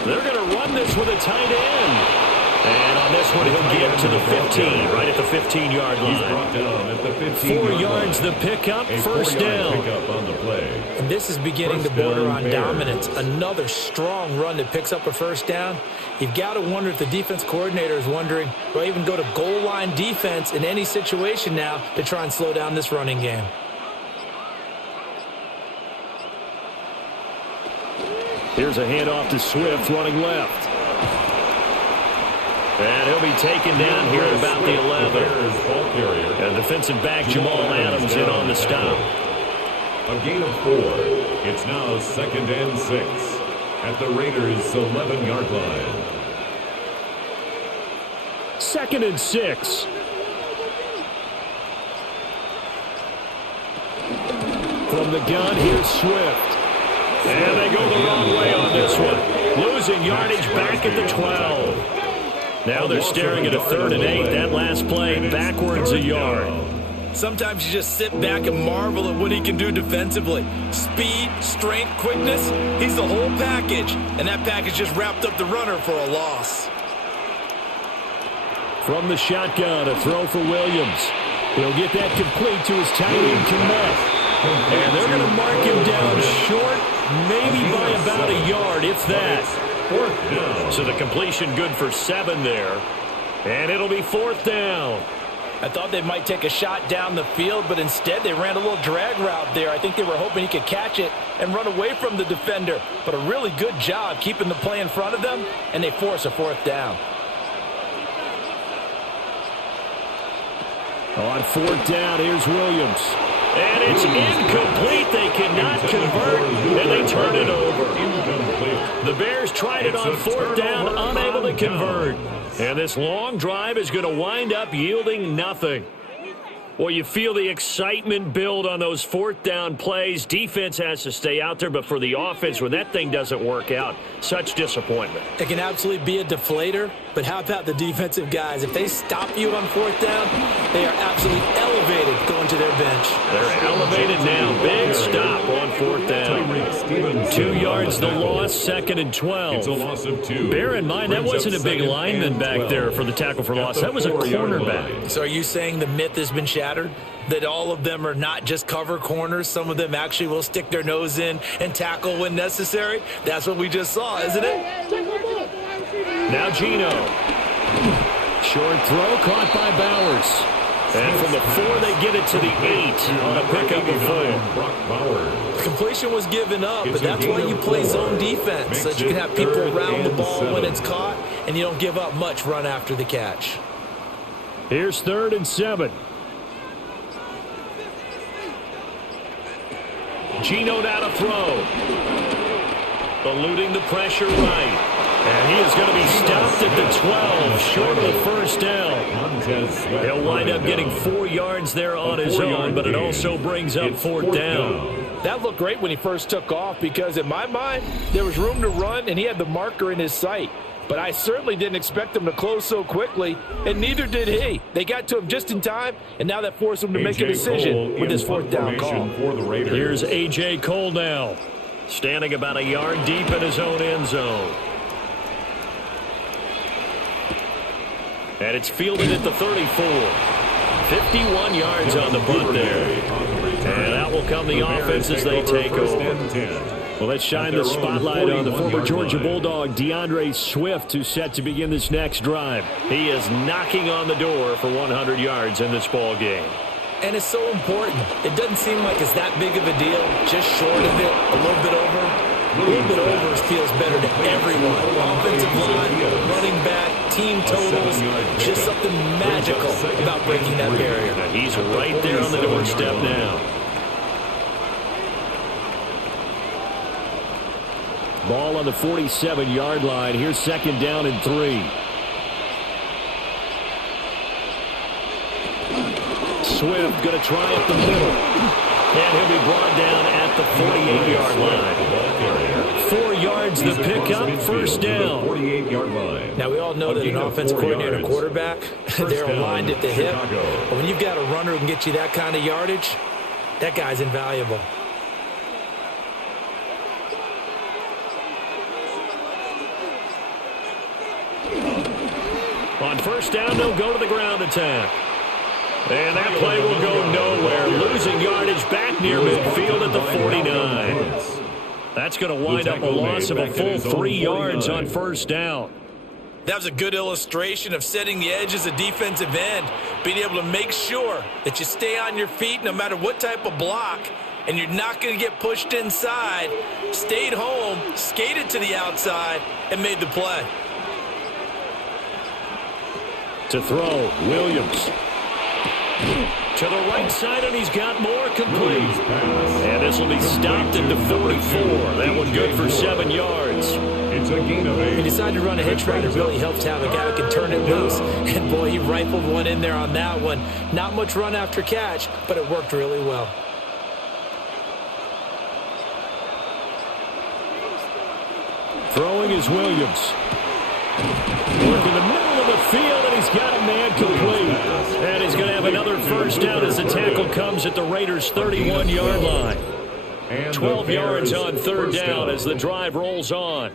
They're going to run this with a tight end. And on this one, he'll get to the 15, right at the 15-yard line. He's brought down at the 15-yard 4 line. yards the pickup, first down. Pickup on the play. And this is beginning to border on dominance. Another strong run that picks up a first down. You've got to wonder if the defense coordinator is wondering, do I even go to goal line defense in any situation now to try and slow down this running game? Here's a handoff to Swift running left. And he'll be taken down here at about the 11. And defensive back Jamal Adams in on the stop. A gain of 4. It's now 2nd and 6 at the Raiders' 11-yard line. 2nd and 6. From the gun, here's Swift. And they go the wrong way on this one. Losing yardage back at the 12. Now they're staring at a 3rd and 8. That last play backwards a yard. Sometimes you just sit back and marvel at what he can do defensively. Speed, strength, quickness, he's the whole package. And that package just wrapped up the runner for a loss. From the shotgun, a throw for Williams. He'll get that complete to his tight end, Kmet. And they're going to mark him down short, maybe by about a yard, if that. So the completion good for 7 there. And it'll be 4th down. I thought they might take a shot down the field, but instead they ran a little drag route there. I think they were hoping he could catch it and run away from the defender. But a really good job keeping the play in front of them, and they force a 4th down. On 4th down, here's Williams. And it's incomplete. They cannot convert, and they turn it over. The Bears tried it on 4th down, unable to convert. And this long drive is going to wind up yielding nothing. Well, you feel the excitement build on those 4th down plays. Defense has to stay out there, but for the offense, when that thing doesn't work out, such disappointment. It can absolutely be a deflator, but how about the defensive guys? If they stop you on 4th down, they are absolutely elevated going to their bench. They're elevated now. Big stop on 4th down. 2 yards the loss, 2nd and 12. It's a loss of 2. Bear in mind, that wasn't a big lineman back there for the tackle for loss. That was a cornerback. So are you saying the myth has been shattered? That all of them are not just cover corners. Some of them actually will stick their nose in and tackle when necessary. That's what we just saw, isn't it? Now Gino. Short throw caught by Bowers. And from the 4, they get it to the 8 on a pickup of 4. Completion was given up, but that's why you play zone defense, so that you can have people around the ball when it's caught, and you don't give up much run after the catch. Here's 3rd and 7. Gino now to throw. Eluding the pressure right. And he is going to be stopped at the 12, short of the 1st down. He'll wind up getting 4 yards there on his own, but it also brings up 4th down. That looked great when he first took off because, in my mind, there was room to run, and he had the marker in his sight. But I certainly didn't expect him to close so quickly, and neither did he. They got to him just in time, and now that forced him to make a decision with his 4th down call. Here's A.J. Cole now, standing about a yard deep in his own end zone. And it's fielded at the 34. 51 yards on the punt there. And out will come the offense as they take over. Well, let's shine the spotlight on the former Georgia Bulldog, DeAndre Swift, who's set to begin this next drive. He is knocking on the door for 100 yards in this ball game. And it's so important. It doesn't seem like it's that big of a deal, just short of it, a little bit over. A little bit over feels better to everyone. Offensive line, running back, team totals, just something magical about breaking that barrier. And he's right there on the doorstep now. Ball on the 47-yard line. Here's 2nd down and 3. Swift going to try up the middle. And he'll be brought down at the 48-yard line. 4 yards the pickup, 1st down. 48-yard line. Now, we all know that an offensive coordinator and quarterback, they're aligned at the hip. But when you've got a runner who can get you that kind of yardage, that guy's invaluable. On first down, they'll go to the ground attack. And that play will go nowhere. Losing yardage back near midfield at the 49. That's going to wind up a loss of a full 3 yards on first down. That was a good illustration of setting the edge as a defensive end, being able to make sure that you stay on your feet no matter what type of block, and you're not going to get pushed inside. Stayed home, skated to the outside, and made the play. To throw, Williams. To the right side, and he's got more complete. And this will be stopped at the 44. That one good for 7 yards. It's a gain of 8. He decided to run a hitch route. It really helps to have a guy who can turn it loose. And, boy, he rifled one in there on that one. Not much run after catch, but it worked really well. Throwing is Williams. Work in the middle of the field, and he's got a man complete. And he's going to have another first down as the tackle comes at the Raiders' 31-yard line. 12 yards on third down as the drive rolls on.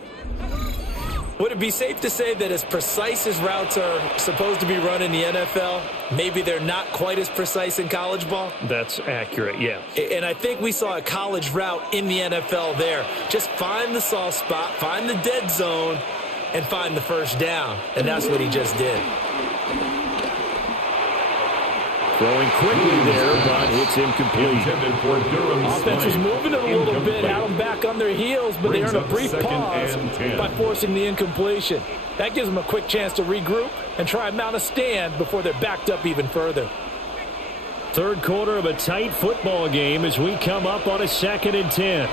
Would it be safe to say that as precise as routes are supposed to be run in the NFL, maybe they're not quite as precise in college ball? That's accurate, yeah. And I think we saw a college route in the NFL there. Just find the soft spot, find the dead zone, and find the first down. And that's what he just did. Throwing quickly there, but it's incomplete. Offense was moving it a little bit, had them back on their heels, but they earned a brief pause by forcing the incompletion. That gives them a quick chance to regroup and try and mount a stand before they're backed up even further. Third quarter of a tight football game as we come up on a 2nd and 10.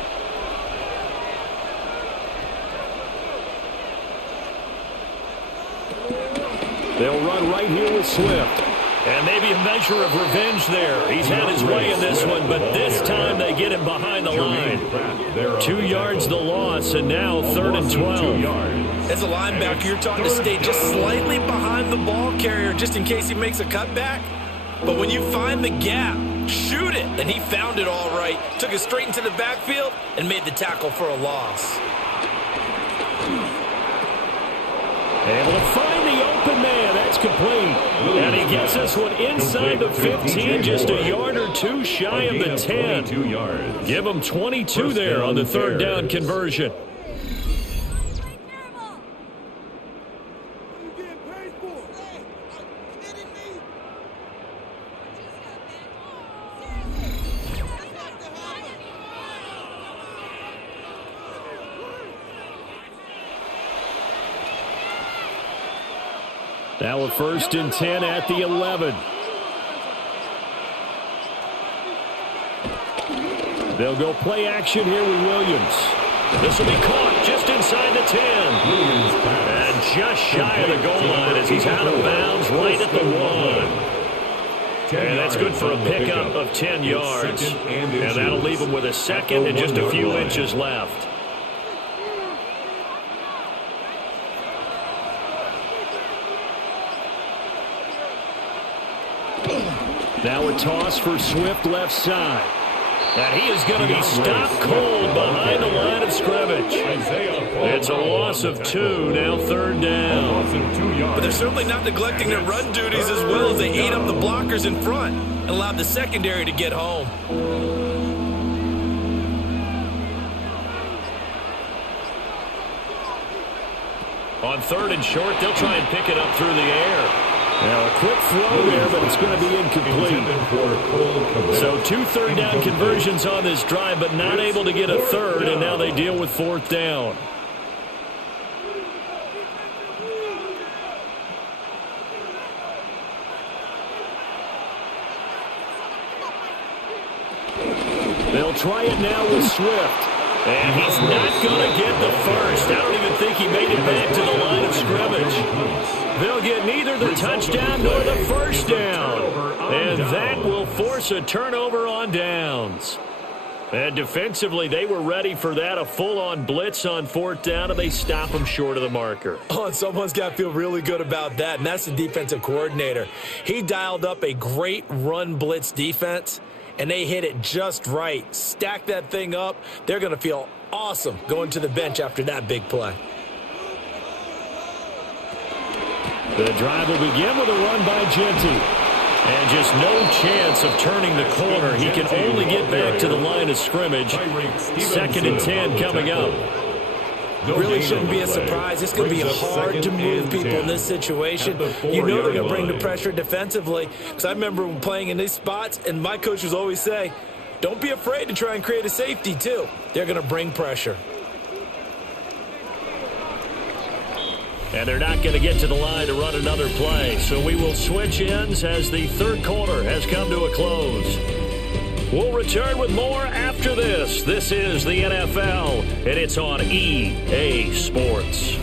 They'll run right here with Swift. And maybe a measure of revenge there. He's had his way in this one, but this time they get him behind the line. 2 yards the loss, and now 3rd and 12. As a linebacker, you're taught to stay just slightly behind the ball carrier just in case he makes a cutback. But when you find the gap, shoot it. And he found it all right. Took it straight into the backfield and made the tackle for a loss. Able to find the open man. That's complete. And he gets this one inside the 15, just a yard or two shy of the 10. Give him 22 there on the 3rd down conversion. Now a 1st and 10 at the 11. They'll go play action here with Williams. This will be caught just inside the 10. And just shy of the goal line as he's out of bounds right at the 1. And that's good for a pickup of 10 yards. And that'll leave him with a 2nd and just a few inches left. Now a toss for Swift left side. And he is going to be stopped cold behind the line of scrimmage. It's a loss of 2, now 3rd down. But they're certainly not neglecting their run duties as well as they ate up the blockers in front and allowed the secondary to get home. On 3rd and short, they'll try and pick it up through the air. Now a quick throw there, but it's going to be incomplete. So 2 3rd down conversions on this drive, but not able to get a 3rd, and now they deal with 4th down. They'll try it now with Swift. And he's not going to get the first. I don't even think he made it back to the line of scrimmage. They'll get neither the touchdown nor the first down. And that will force a turnover on downs. And defensively, they were ready for that. A full-on blitz on 4th down, and they stop him short of the marker. Oh, and someone's got to feel really good about that, and that's the defensive coordinator. He dialed up a great run blitz defense, and they hit it just right. Stack that thing up. They're going to feel awesome going to the bench after that big play. The drive will begin with a run by Genty. And just no chance of turning the corner. He can only get back to the line of scrimmage. 2nd and 10 coming up. Really shouldn't be a surprise. It's going to be hard to move people in this situation. You know they're going to bring the pressure defensively. Because I remember playing in these spots, and my coaches always say, don't be afraid to try and create a safety, too. They're going to bring pressure. And they're not going to get to the line to run another play. So we will switch ends as the 3rd quarter has come to a close. We'll return with more after this. This is the NFL, and it's on EA Sports.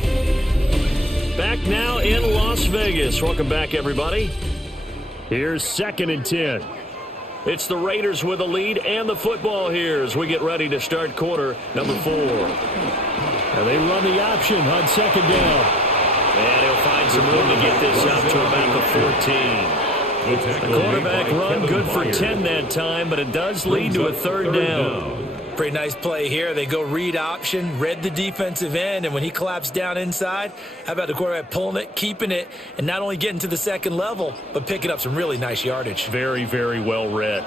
Back now in Las Vegas. Welcome back, everybody. Here's 2nd and 10. It's the Raiders with a lead and the football here as we get ready to start quarter number 4. And they run the option on 2nd down. And he'll find some room to get this out to about the 14. The quarterback run good for 10 that time, but it does lead to a 3rd down. Pretty nice play here. They go read option, read the defensive end, and when he collapsed down inside, how about the quarterback pulling it, keeping it, and not only getting to the 2nd level, but picking up some really nice yardage. Very, very well read.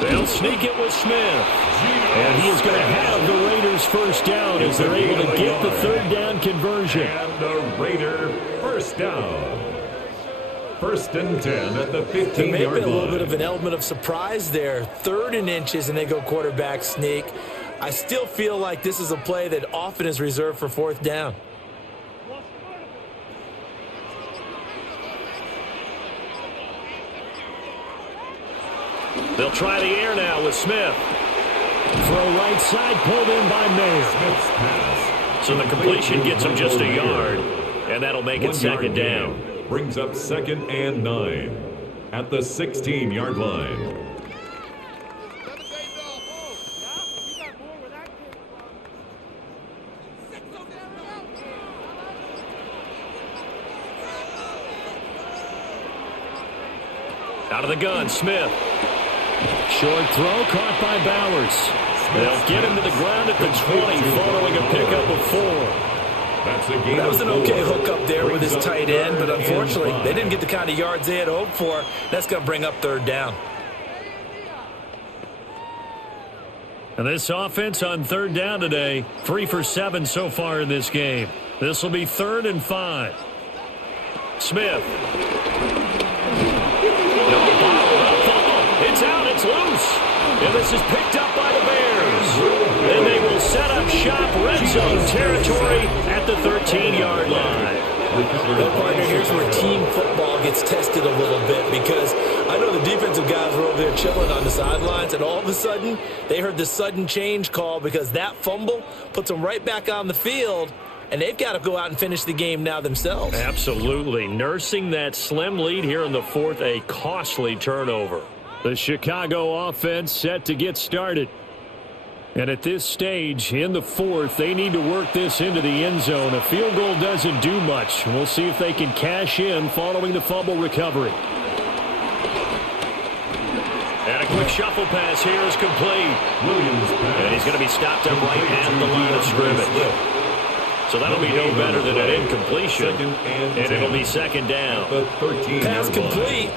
They'll sneak it with Smith. And he is going to have the Raiders' 1st down as they're able to get the 3rd down conversion. And the Raider 1st down. 1st and 10 at the 15-yard line. There may have been a little bit of an element of surprise there. 3rd and inches, and they go quarterback sneak. I still feel like this is a play that often is reserved for 4th down. They'll try the air now with Smith. Throw right side, pulled in by Mayer. Smith's pass. So the completion gets him just a yard, and that'll make it 2nd down. Brings up 2nd and 9 at the 16-yard line. Out of the gun, Smith. Short throw caught by Bowers. They'll get him to the ground at the 20 following a pickup of 4. That was an okay hook up there with his tight end, but unfortunately, they didn't get the kind of yards they had hoped for. That's going to bring up 3rd down. And this offense on 3rd down today, 3 for 7 so far in this game. This will be 3rd and 5. Smith. It's out, it's loose. And this is picked up by the Bears. And they will set up shop red zone territory at the 13-yard line. Well, partner, here's where team football gets tested a little bit because I know the defensive guys were over there chilling on the sidelines, and all of a sudden they heard the sudden change call because that fumble puts them right back on the field, and they've got to go out and finish the game now themselves. Absolutely. Nursing that slim lead here in the 4th, a costly turnover. The Chicago offense set to get started. And at this stage, in the 4th, they need to work this into the end zone. A field goal doesn't do much. We'll see if they can cash in following the fumble recovery. And a quick shuffle pass here is complete. And he's going to be stopped up right at the line of scrimmage. So that'll be no better than an incompletion. And it'll be 2nd down. Pass complete.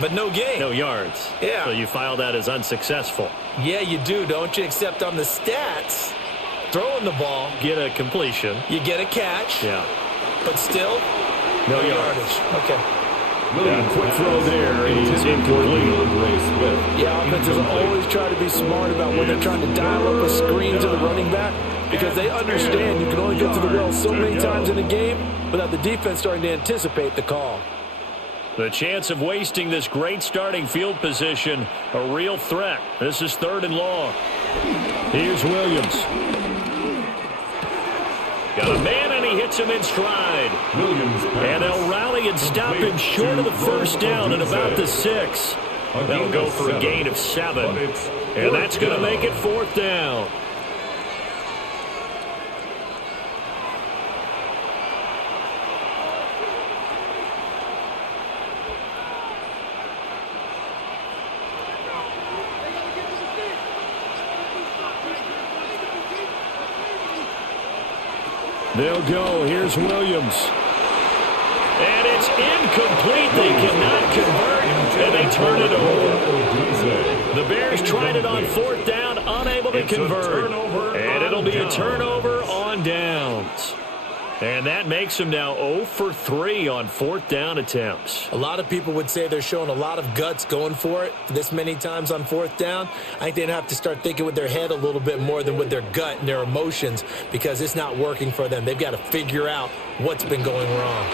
But no gain. No yards. Yeah. So you file that as unsuccessful. Yeah, you do, don't you? Except on the stats, throwing the ball. Get a completion. You get a catch. Yeah. But still, no yardage. Okay. Quick throw there is incomplete. Yeah, offenses always try to be smart about when they're trying to dial up a screen to the running back because they understand you can only get to the well so many times in a game without the defense starting to anticipate the call. The chance of wasting this great starting field position, a real threat. This is 3rd and long. Here's Williams. Got a man, and he hits him in stride. And they'll rally and stop him short of the 1st down at about the 6. They'll go for a gain of 7. And that's going to make it 4th down. They'll go. Here's Williams. And it's incomplete. They cannot convert, and they turn it over. The Bears tried it on fourth down, unable to convert. And it'll be a turnover on downs. And that makes them now 0 for 3 on fourth down attempts. A lot of people would say they're showing a lot of guts going for it this many times on fourth down. I think they'd have to start thinking with their head a little bit more than with their gut and their emotions because it's not working for them. They've got to figure out what's been going wrong.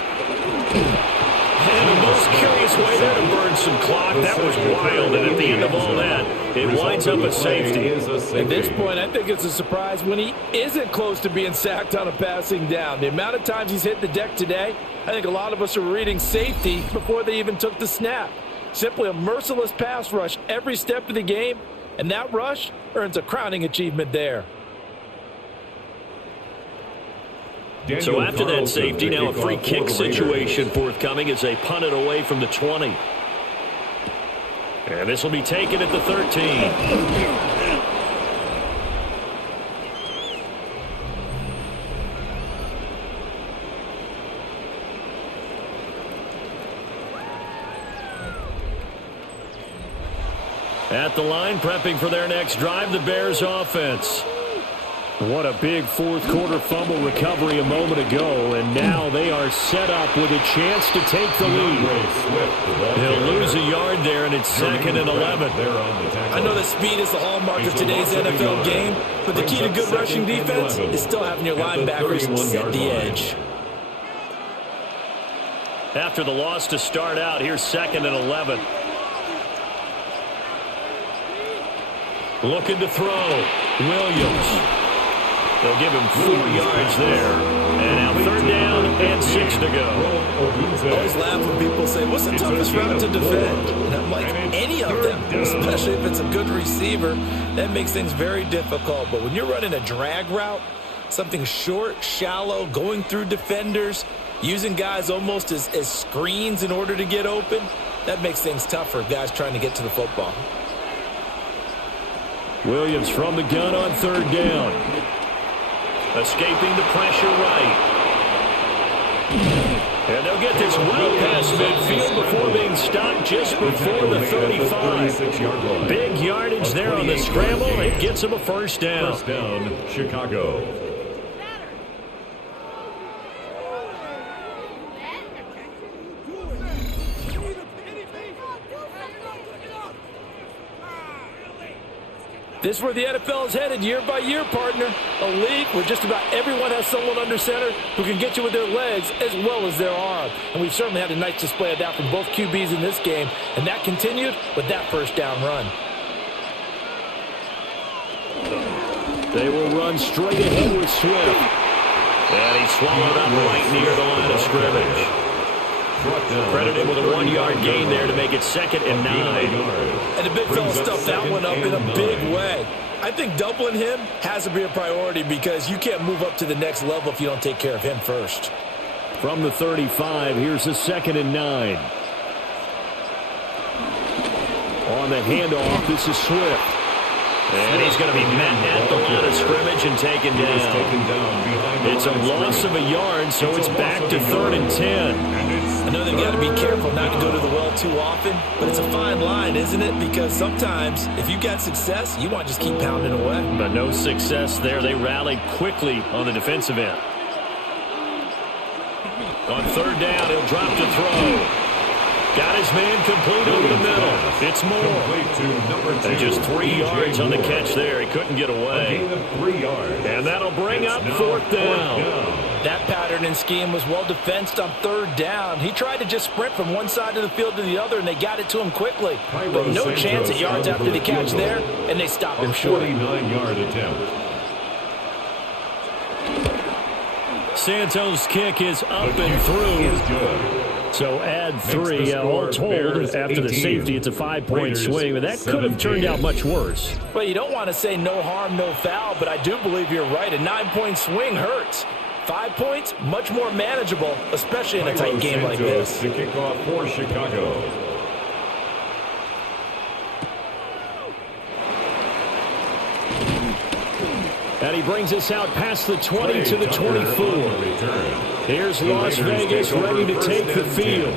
And the most curious way there to burn some clock. That was wild. And at the end of all that, it winds up a safety. At this point, I think it's a surprise when he isn't close to being sacked on a passing down. The amount of times he's hit the deck today, I think a lot of us are reading safety before they even took the snap. Simply a merciless pass rush every step of the game, and that rush earns a crowning achievement there. So after that safety, now a free kick situation forthcoming as they punt it away from the 20. And this will be taken at the 13. At the line, prepping for their next drive, the Bears offense. What a big fourth-quarter fumble recovery a moment ago, and now they are set up with a chance to take the lead. They'll lose a yard there, and it's 2nd and 11. I know that speed is the hallmark of today's NFL game, but the key to good rushing defense is still having your linebackers set the edge. After the loss to start out, here's 2nd and 11. Looking to throw. Williams. They'll give him 4 yards there. And now 3rd down and 6 to go. I always laugh when people say, what's the toughest route to defend? And I'm like, any of them, especially if it's a good receiver. That makes things very difficult. But when you're running a drag route, something short, shallow, going through defenders, using guys almost as screens in order to get open, that makes things tough for guys trying to get to the football. Williams from the gun on 3rd down. Escaping the pressure right. And they'll get this well past midfield before being stopped just before the 35. Big yardage there on the scramble. It gets them a 1st down. 1st down, Chicago. This is where the NFL is headed year by year, partner. A league where just about everyone has someone under center who can get you with their legs as well as their arm. And we've certainly had a nice display of that from both QBs in this game. And that continued with that 1st down run. They will run straight ahead with Swift. And he swallowed up right near the line of scrimmage. Credited with a 1-yard gain there to make it 2nd and 9. And the big fella stuffed that one up in a big way. I think doubling him has to be a priority because you can't move up to the next level if you don't take care of him first. From the 35, here's a 2nd and 9. On the handoff, this is Swift. And he's going to be met at the line of scrimmage and taken down. It's a loss of a yard, so it's back to 3rd and 10. I know they've got to be careful not to go to the well too often, but it's a fine line, isn't it? Because sometimes, if you've got success, you want to just keep pounding away. But no success there. They rallied quickly on the defensive end. On 3rd down, he'll drop to throw. Got his man complete over the middle. It's more. And just 3 yards on the catch there. He couldn't get away. And that'll bring up 4th down. That pattern and scheme was well defensed on 3rd down. He tried to just sprint from one side of the field to the other, and they got it to him quickly. But no chance at yards after the catch there, and they stopped him short. 49-yard attempt. Santos' kick is up and through. So add 3, all told, after the safety, it's a 5-point swing, but that could have turned out much worse. Well, you don't want to say no harm, no foul, but I do believe you're right. A 9-point swing hurts. 5 points, much more manageable, especially in a tight game like this. The kickoff for Chicago. And he brings us out past the 20 to the 24. Here's Las Vegas ready to take the field.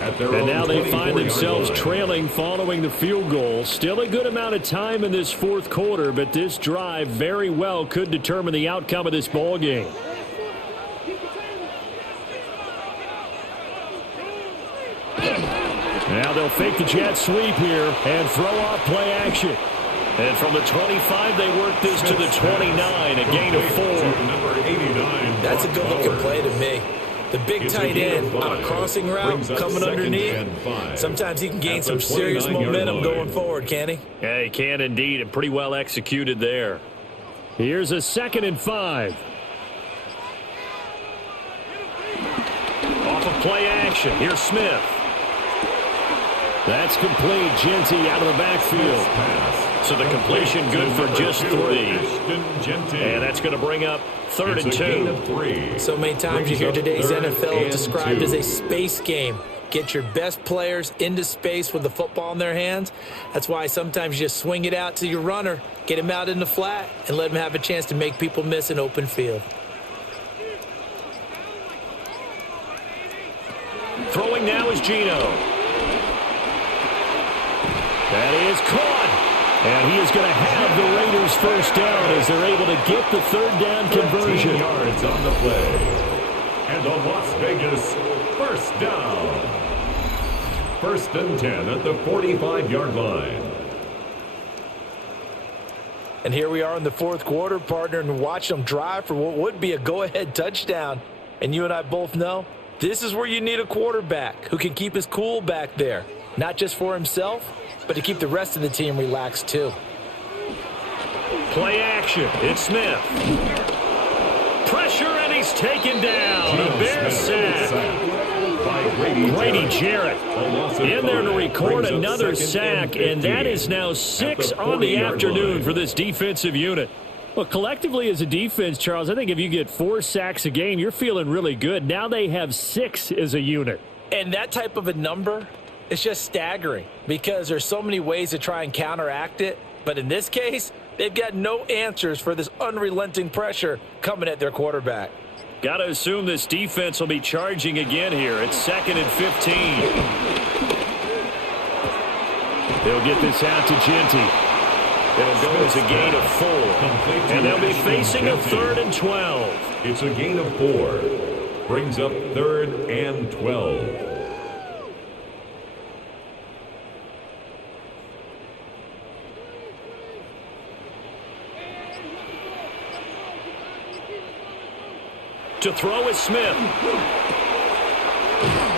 And now they find themselves trailing following the field goal. Still a good amount of time in this fourth quarter, but this drive very well could determine the outcome of this ball game. Now they'll fake the jet sweep here and throw off play action. And from the 25, they work this to the 29, a gain of 4. That's a good-looking play to me. The big tight end on a crossing route coming underneath. Sometimes he can gain some serious momentum going forward, can he? Yeah, he can indeed, and pretty well executed there. Here's a 2nd and 5. Off of play action. Here's Smith. That's complete. Genty out of the backfield. So the completion good for just 3. And that's going to bring up 3rd and 2. So many times you hear today's NFL described as a space game. Get your best players into space with the football in their hands. That's why sometimes you just swing it out to your runner, get him out in the flat, and let him have a chance to make people miss an open field. Throwing now is Geno. That is caught. And he is going to have the Raiders first down as they're able to get the 3rd down conversion. Yards on the play. And the Las Vegas first down. 1st and 10 at the 45-yard line. And here we are in the fourth quarter, partner, and watch them drive for what would be a go-ahead touchdown. And you and I both know this is where you need a quarterback who can keep his cool back there, not just for himself, but to keep the rest of the team relaxed too. Play action. It's Smith. Pressure, and he's taken down. A Bears sack. Grady Jarrett in there to record another sack, and that is now 6 on the afternoon for this defensive unit. Well, collectively as a defense, Charles, I think if you get 4 sacks a game, you're feeling really good. Now they have 6 as a unit. And that type of a number, it's just staggering because there's so many ways to try and counteract it. But in this case, they've got no answers for this unrelenting pressure coming at their quarterback. Got to assume this defense will be charging again here. It's 2nd and 15. They'll get this out to Genty. It'll go as a gain of 4. And they'll be facing a 3rd and 12. It's a gain of 4. Brings up 3rd and 12. To throw is Smith.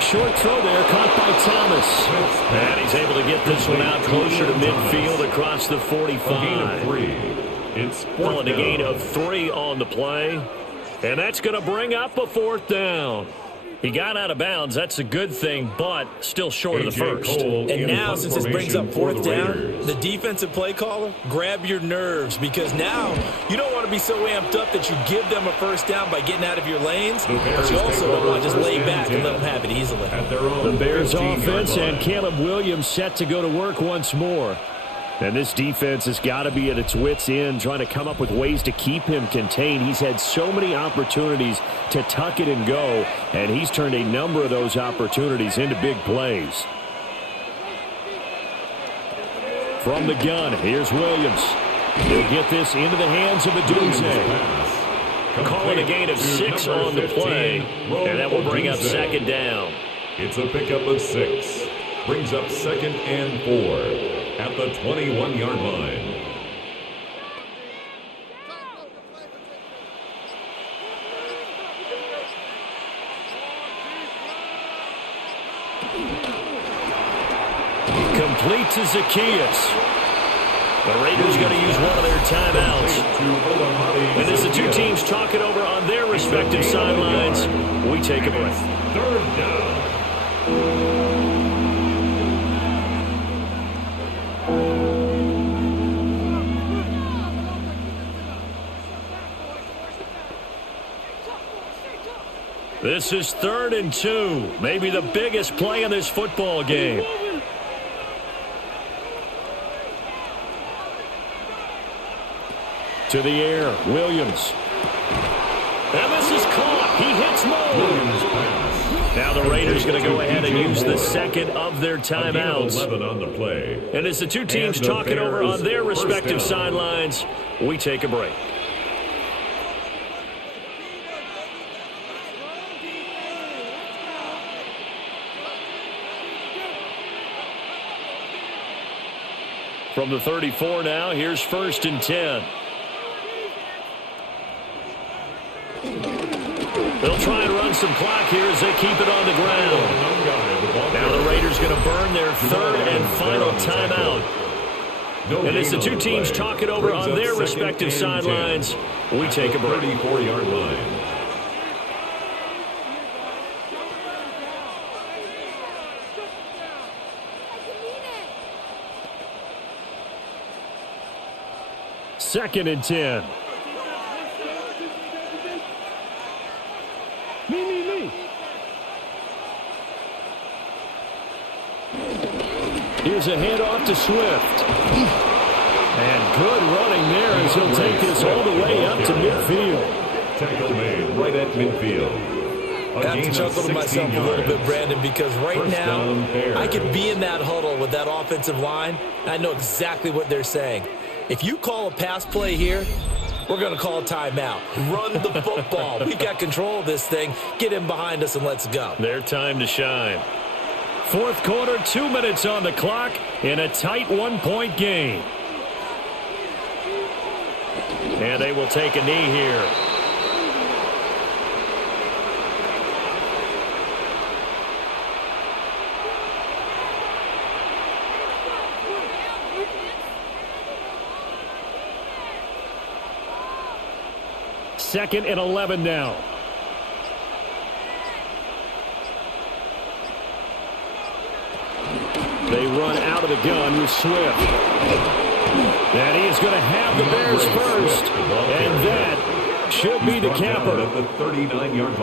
Short throw there, caught by Thomas. And he's able to get this one out closer to midfield across the 45. A gain of 3. It's 4th down. A gain of 3 on the play. And that's going to bring up a 4th down. He got out of bounds. That's a good thing, but still short of the first. And now, since this brings up 4th down, the defensive play caller, grab your nerves, because now you don't want to be so amped up that you give them a first down by getting out of your lanes, but you also don't want to just lay back and let them have it easily. The Bears offense and Caleb Williams set to go to work once more. And this defense has got to be at its wits' end, trying to come up with ways to keep him contained. He's had so many opportunities to tuck it and go, and he's turned a number of those opportunities into big plays. From the gun, here's Williams. He'll get this into the hands of Adunze. Calling a gain of 6 on the play, and that will bring up 2nd down. It's a pickup of 6. Brings up 2nd and 4. At the 21-yard line. Complete to Zacchaeus. The Raiders going to use one of their timeouts. And as the two teams talk it over on their respective sidelines, we take a break. 3rd down. This is 3rd and 2. Maybe the biggest play in this football game. To the air, Williams. And this is caught. He hits Now the Raiders going to go ahead and use the second of their timeouts. 11 on the play. And as the two teams talk it over on their respective sidelines, we take a break. From the 34 now, here's 1st and 10. They'll try and run some clock here as they keep it on the ground. Now the Raiders going to burn their 3rd and final timeout. And as the two teams talk it over on their respective sidelines, we take a break. 34-yard line. Second and 10. Here's a handoff to Swift. And good running there as he'll take this all the way up to midfield. Tackle made right at midfield. I have to chuckle to myself a little bit, Brandon, because right now I could be in that huddle with that offensive line. I know exactly what they're saying. If you call a pass play here, we're going to call a timeout. Run the football. We've got control of this thing. Get him behind us and let's go. Their time to shine. 4th quarter, 2 minutes on the clock in a tight 1-point game. And they will take a knee here. Second and 11 now. They run out of the gun with Swift. And he is going to have the Bears first. And that should be the capper.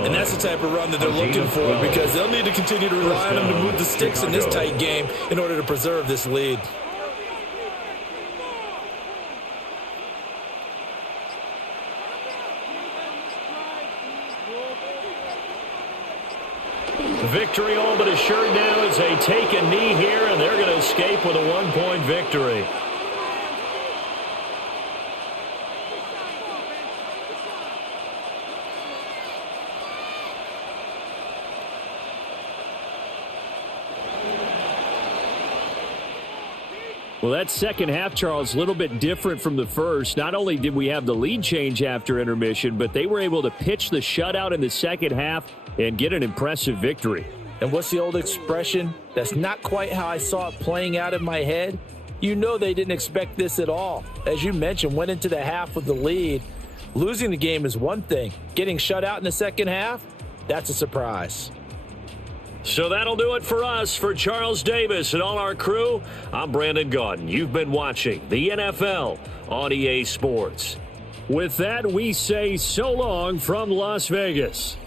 And that's the type of run that they're looking for, because they'll need to continue to rely on him to move the sticks in this tight game in order to preserve this lead. Victory all but assured now as they take a knee here, and they're going to escape with a 1-point victory. Well, that second half, Charles, a little bit different from the first. Not only did we have the lead change after intermission, but they were able to pitch the shutout in the second half and get an impressive victory. And what's the old expression? That's not quite how I saw it playing out in my head. You know they didn't expect this at all. As you mentioned, went into the half with the lead. Losing the game is one thing. Getting shut out in the second half, that's a surprise. So that'll do it for us. For Charles Davis and all our crew, I'm Brandon Gaudin. You've been watching the NFL on EA Sports. With that, we say so long from Las Vegas.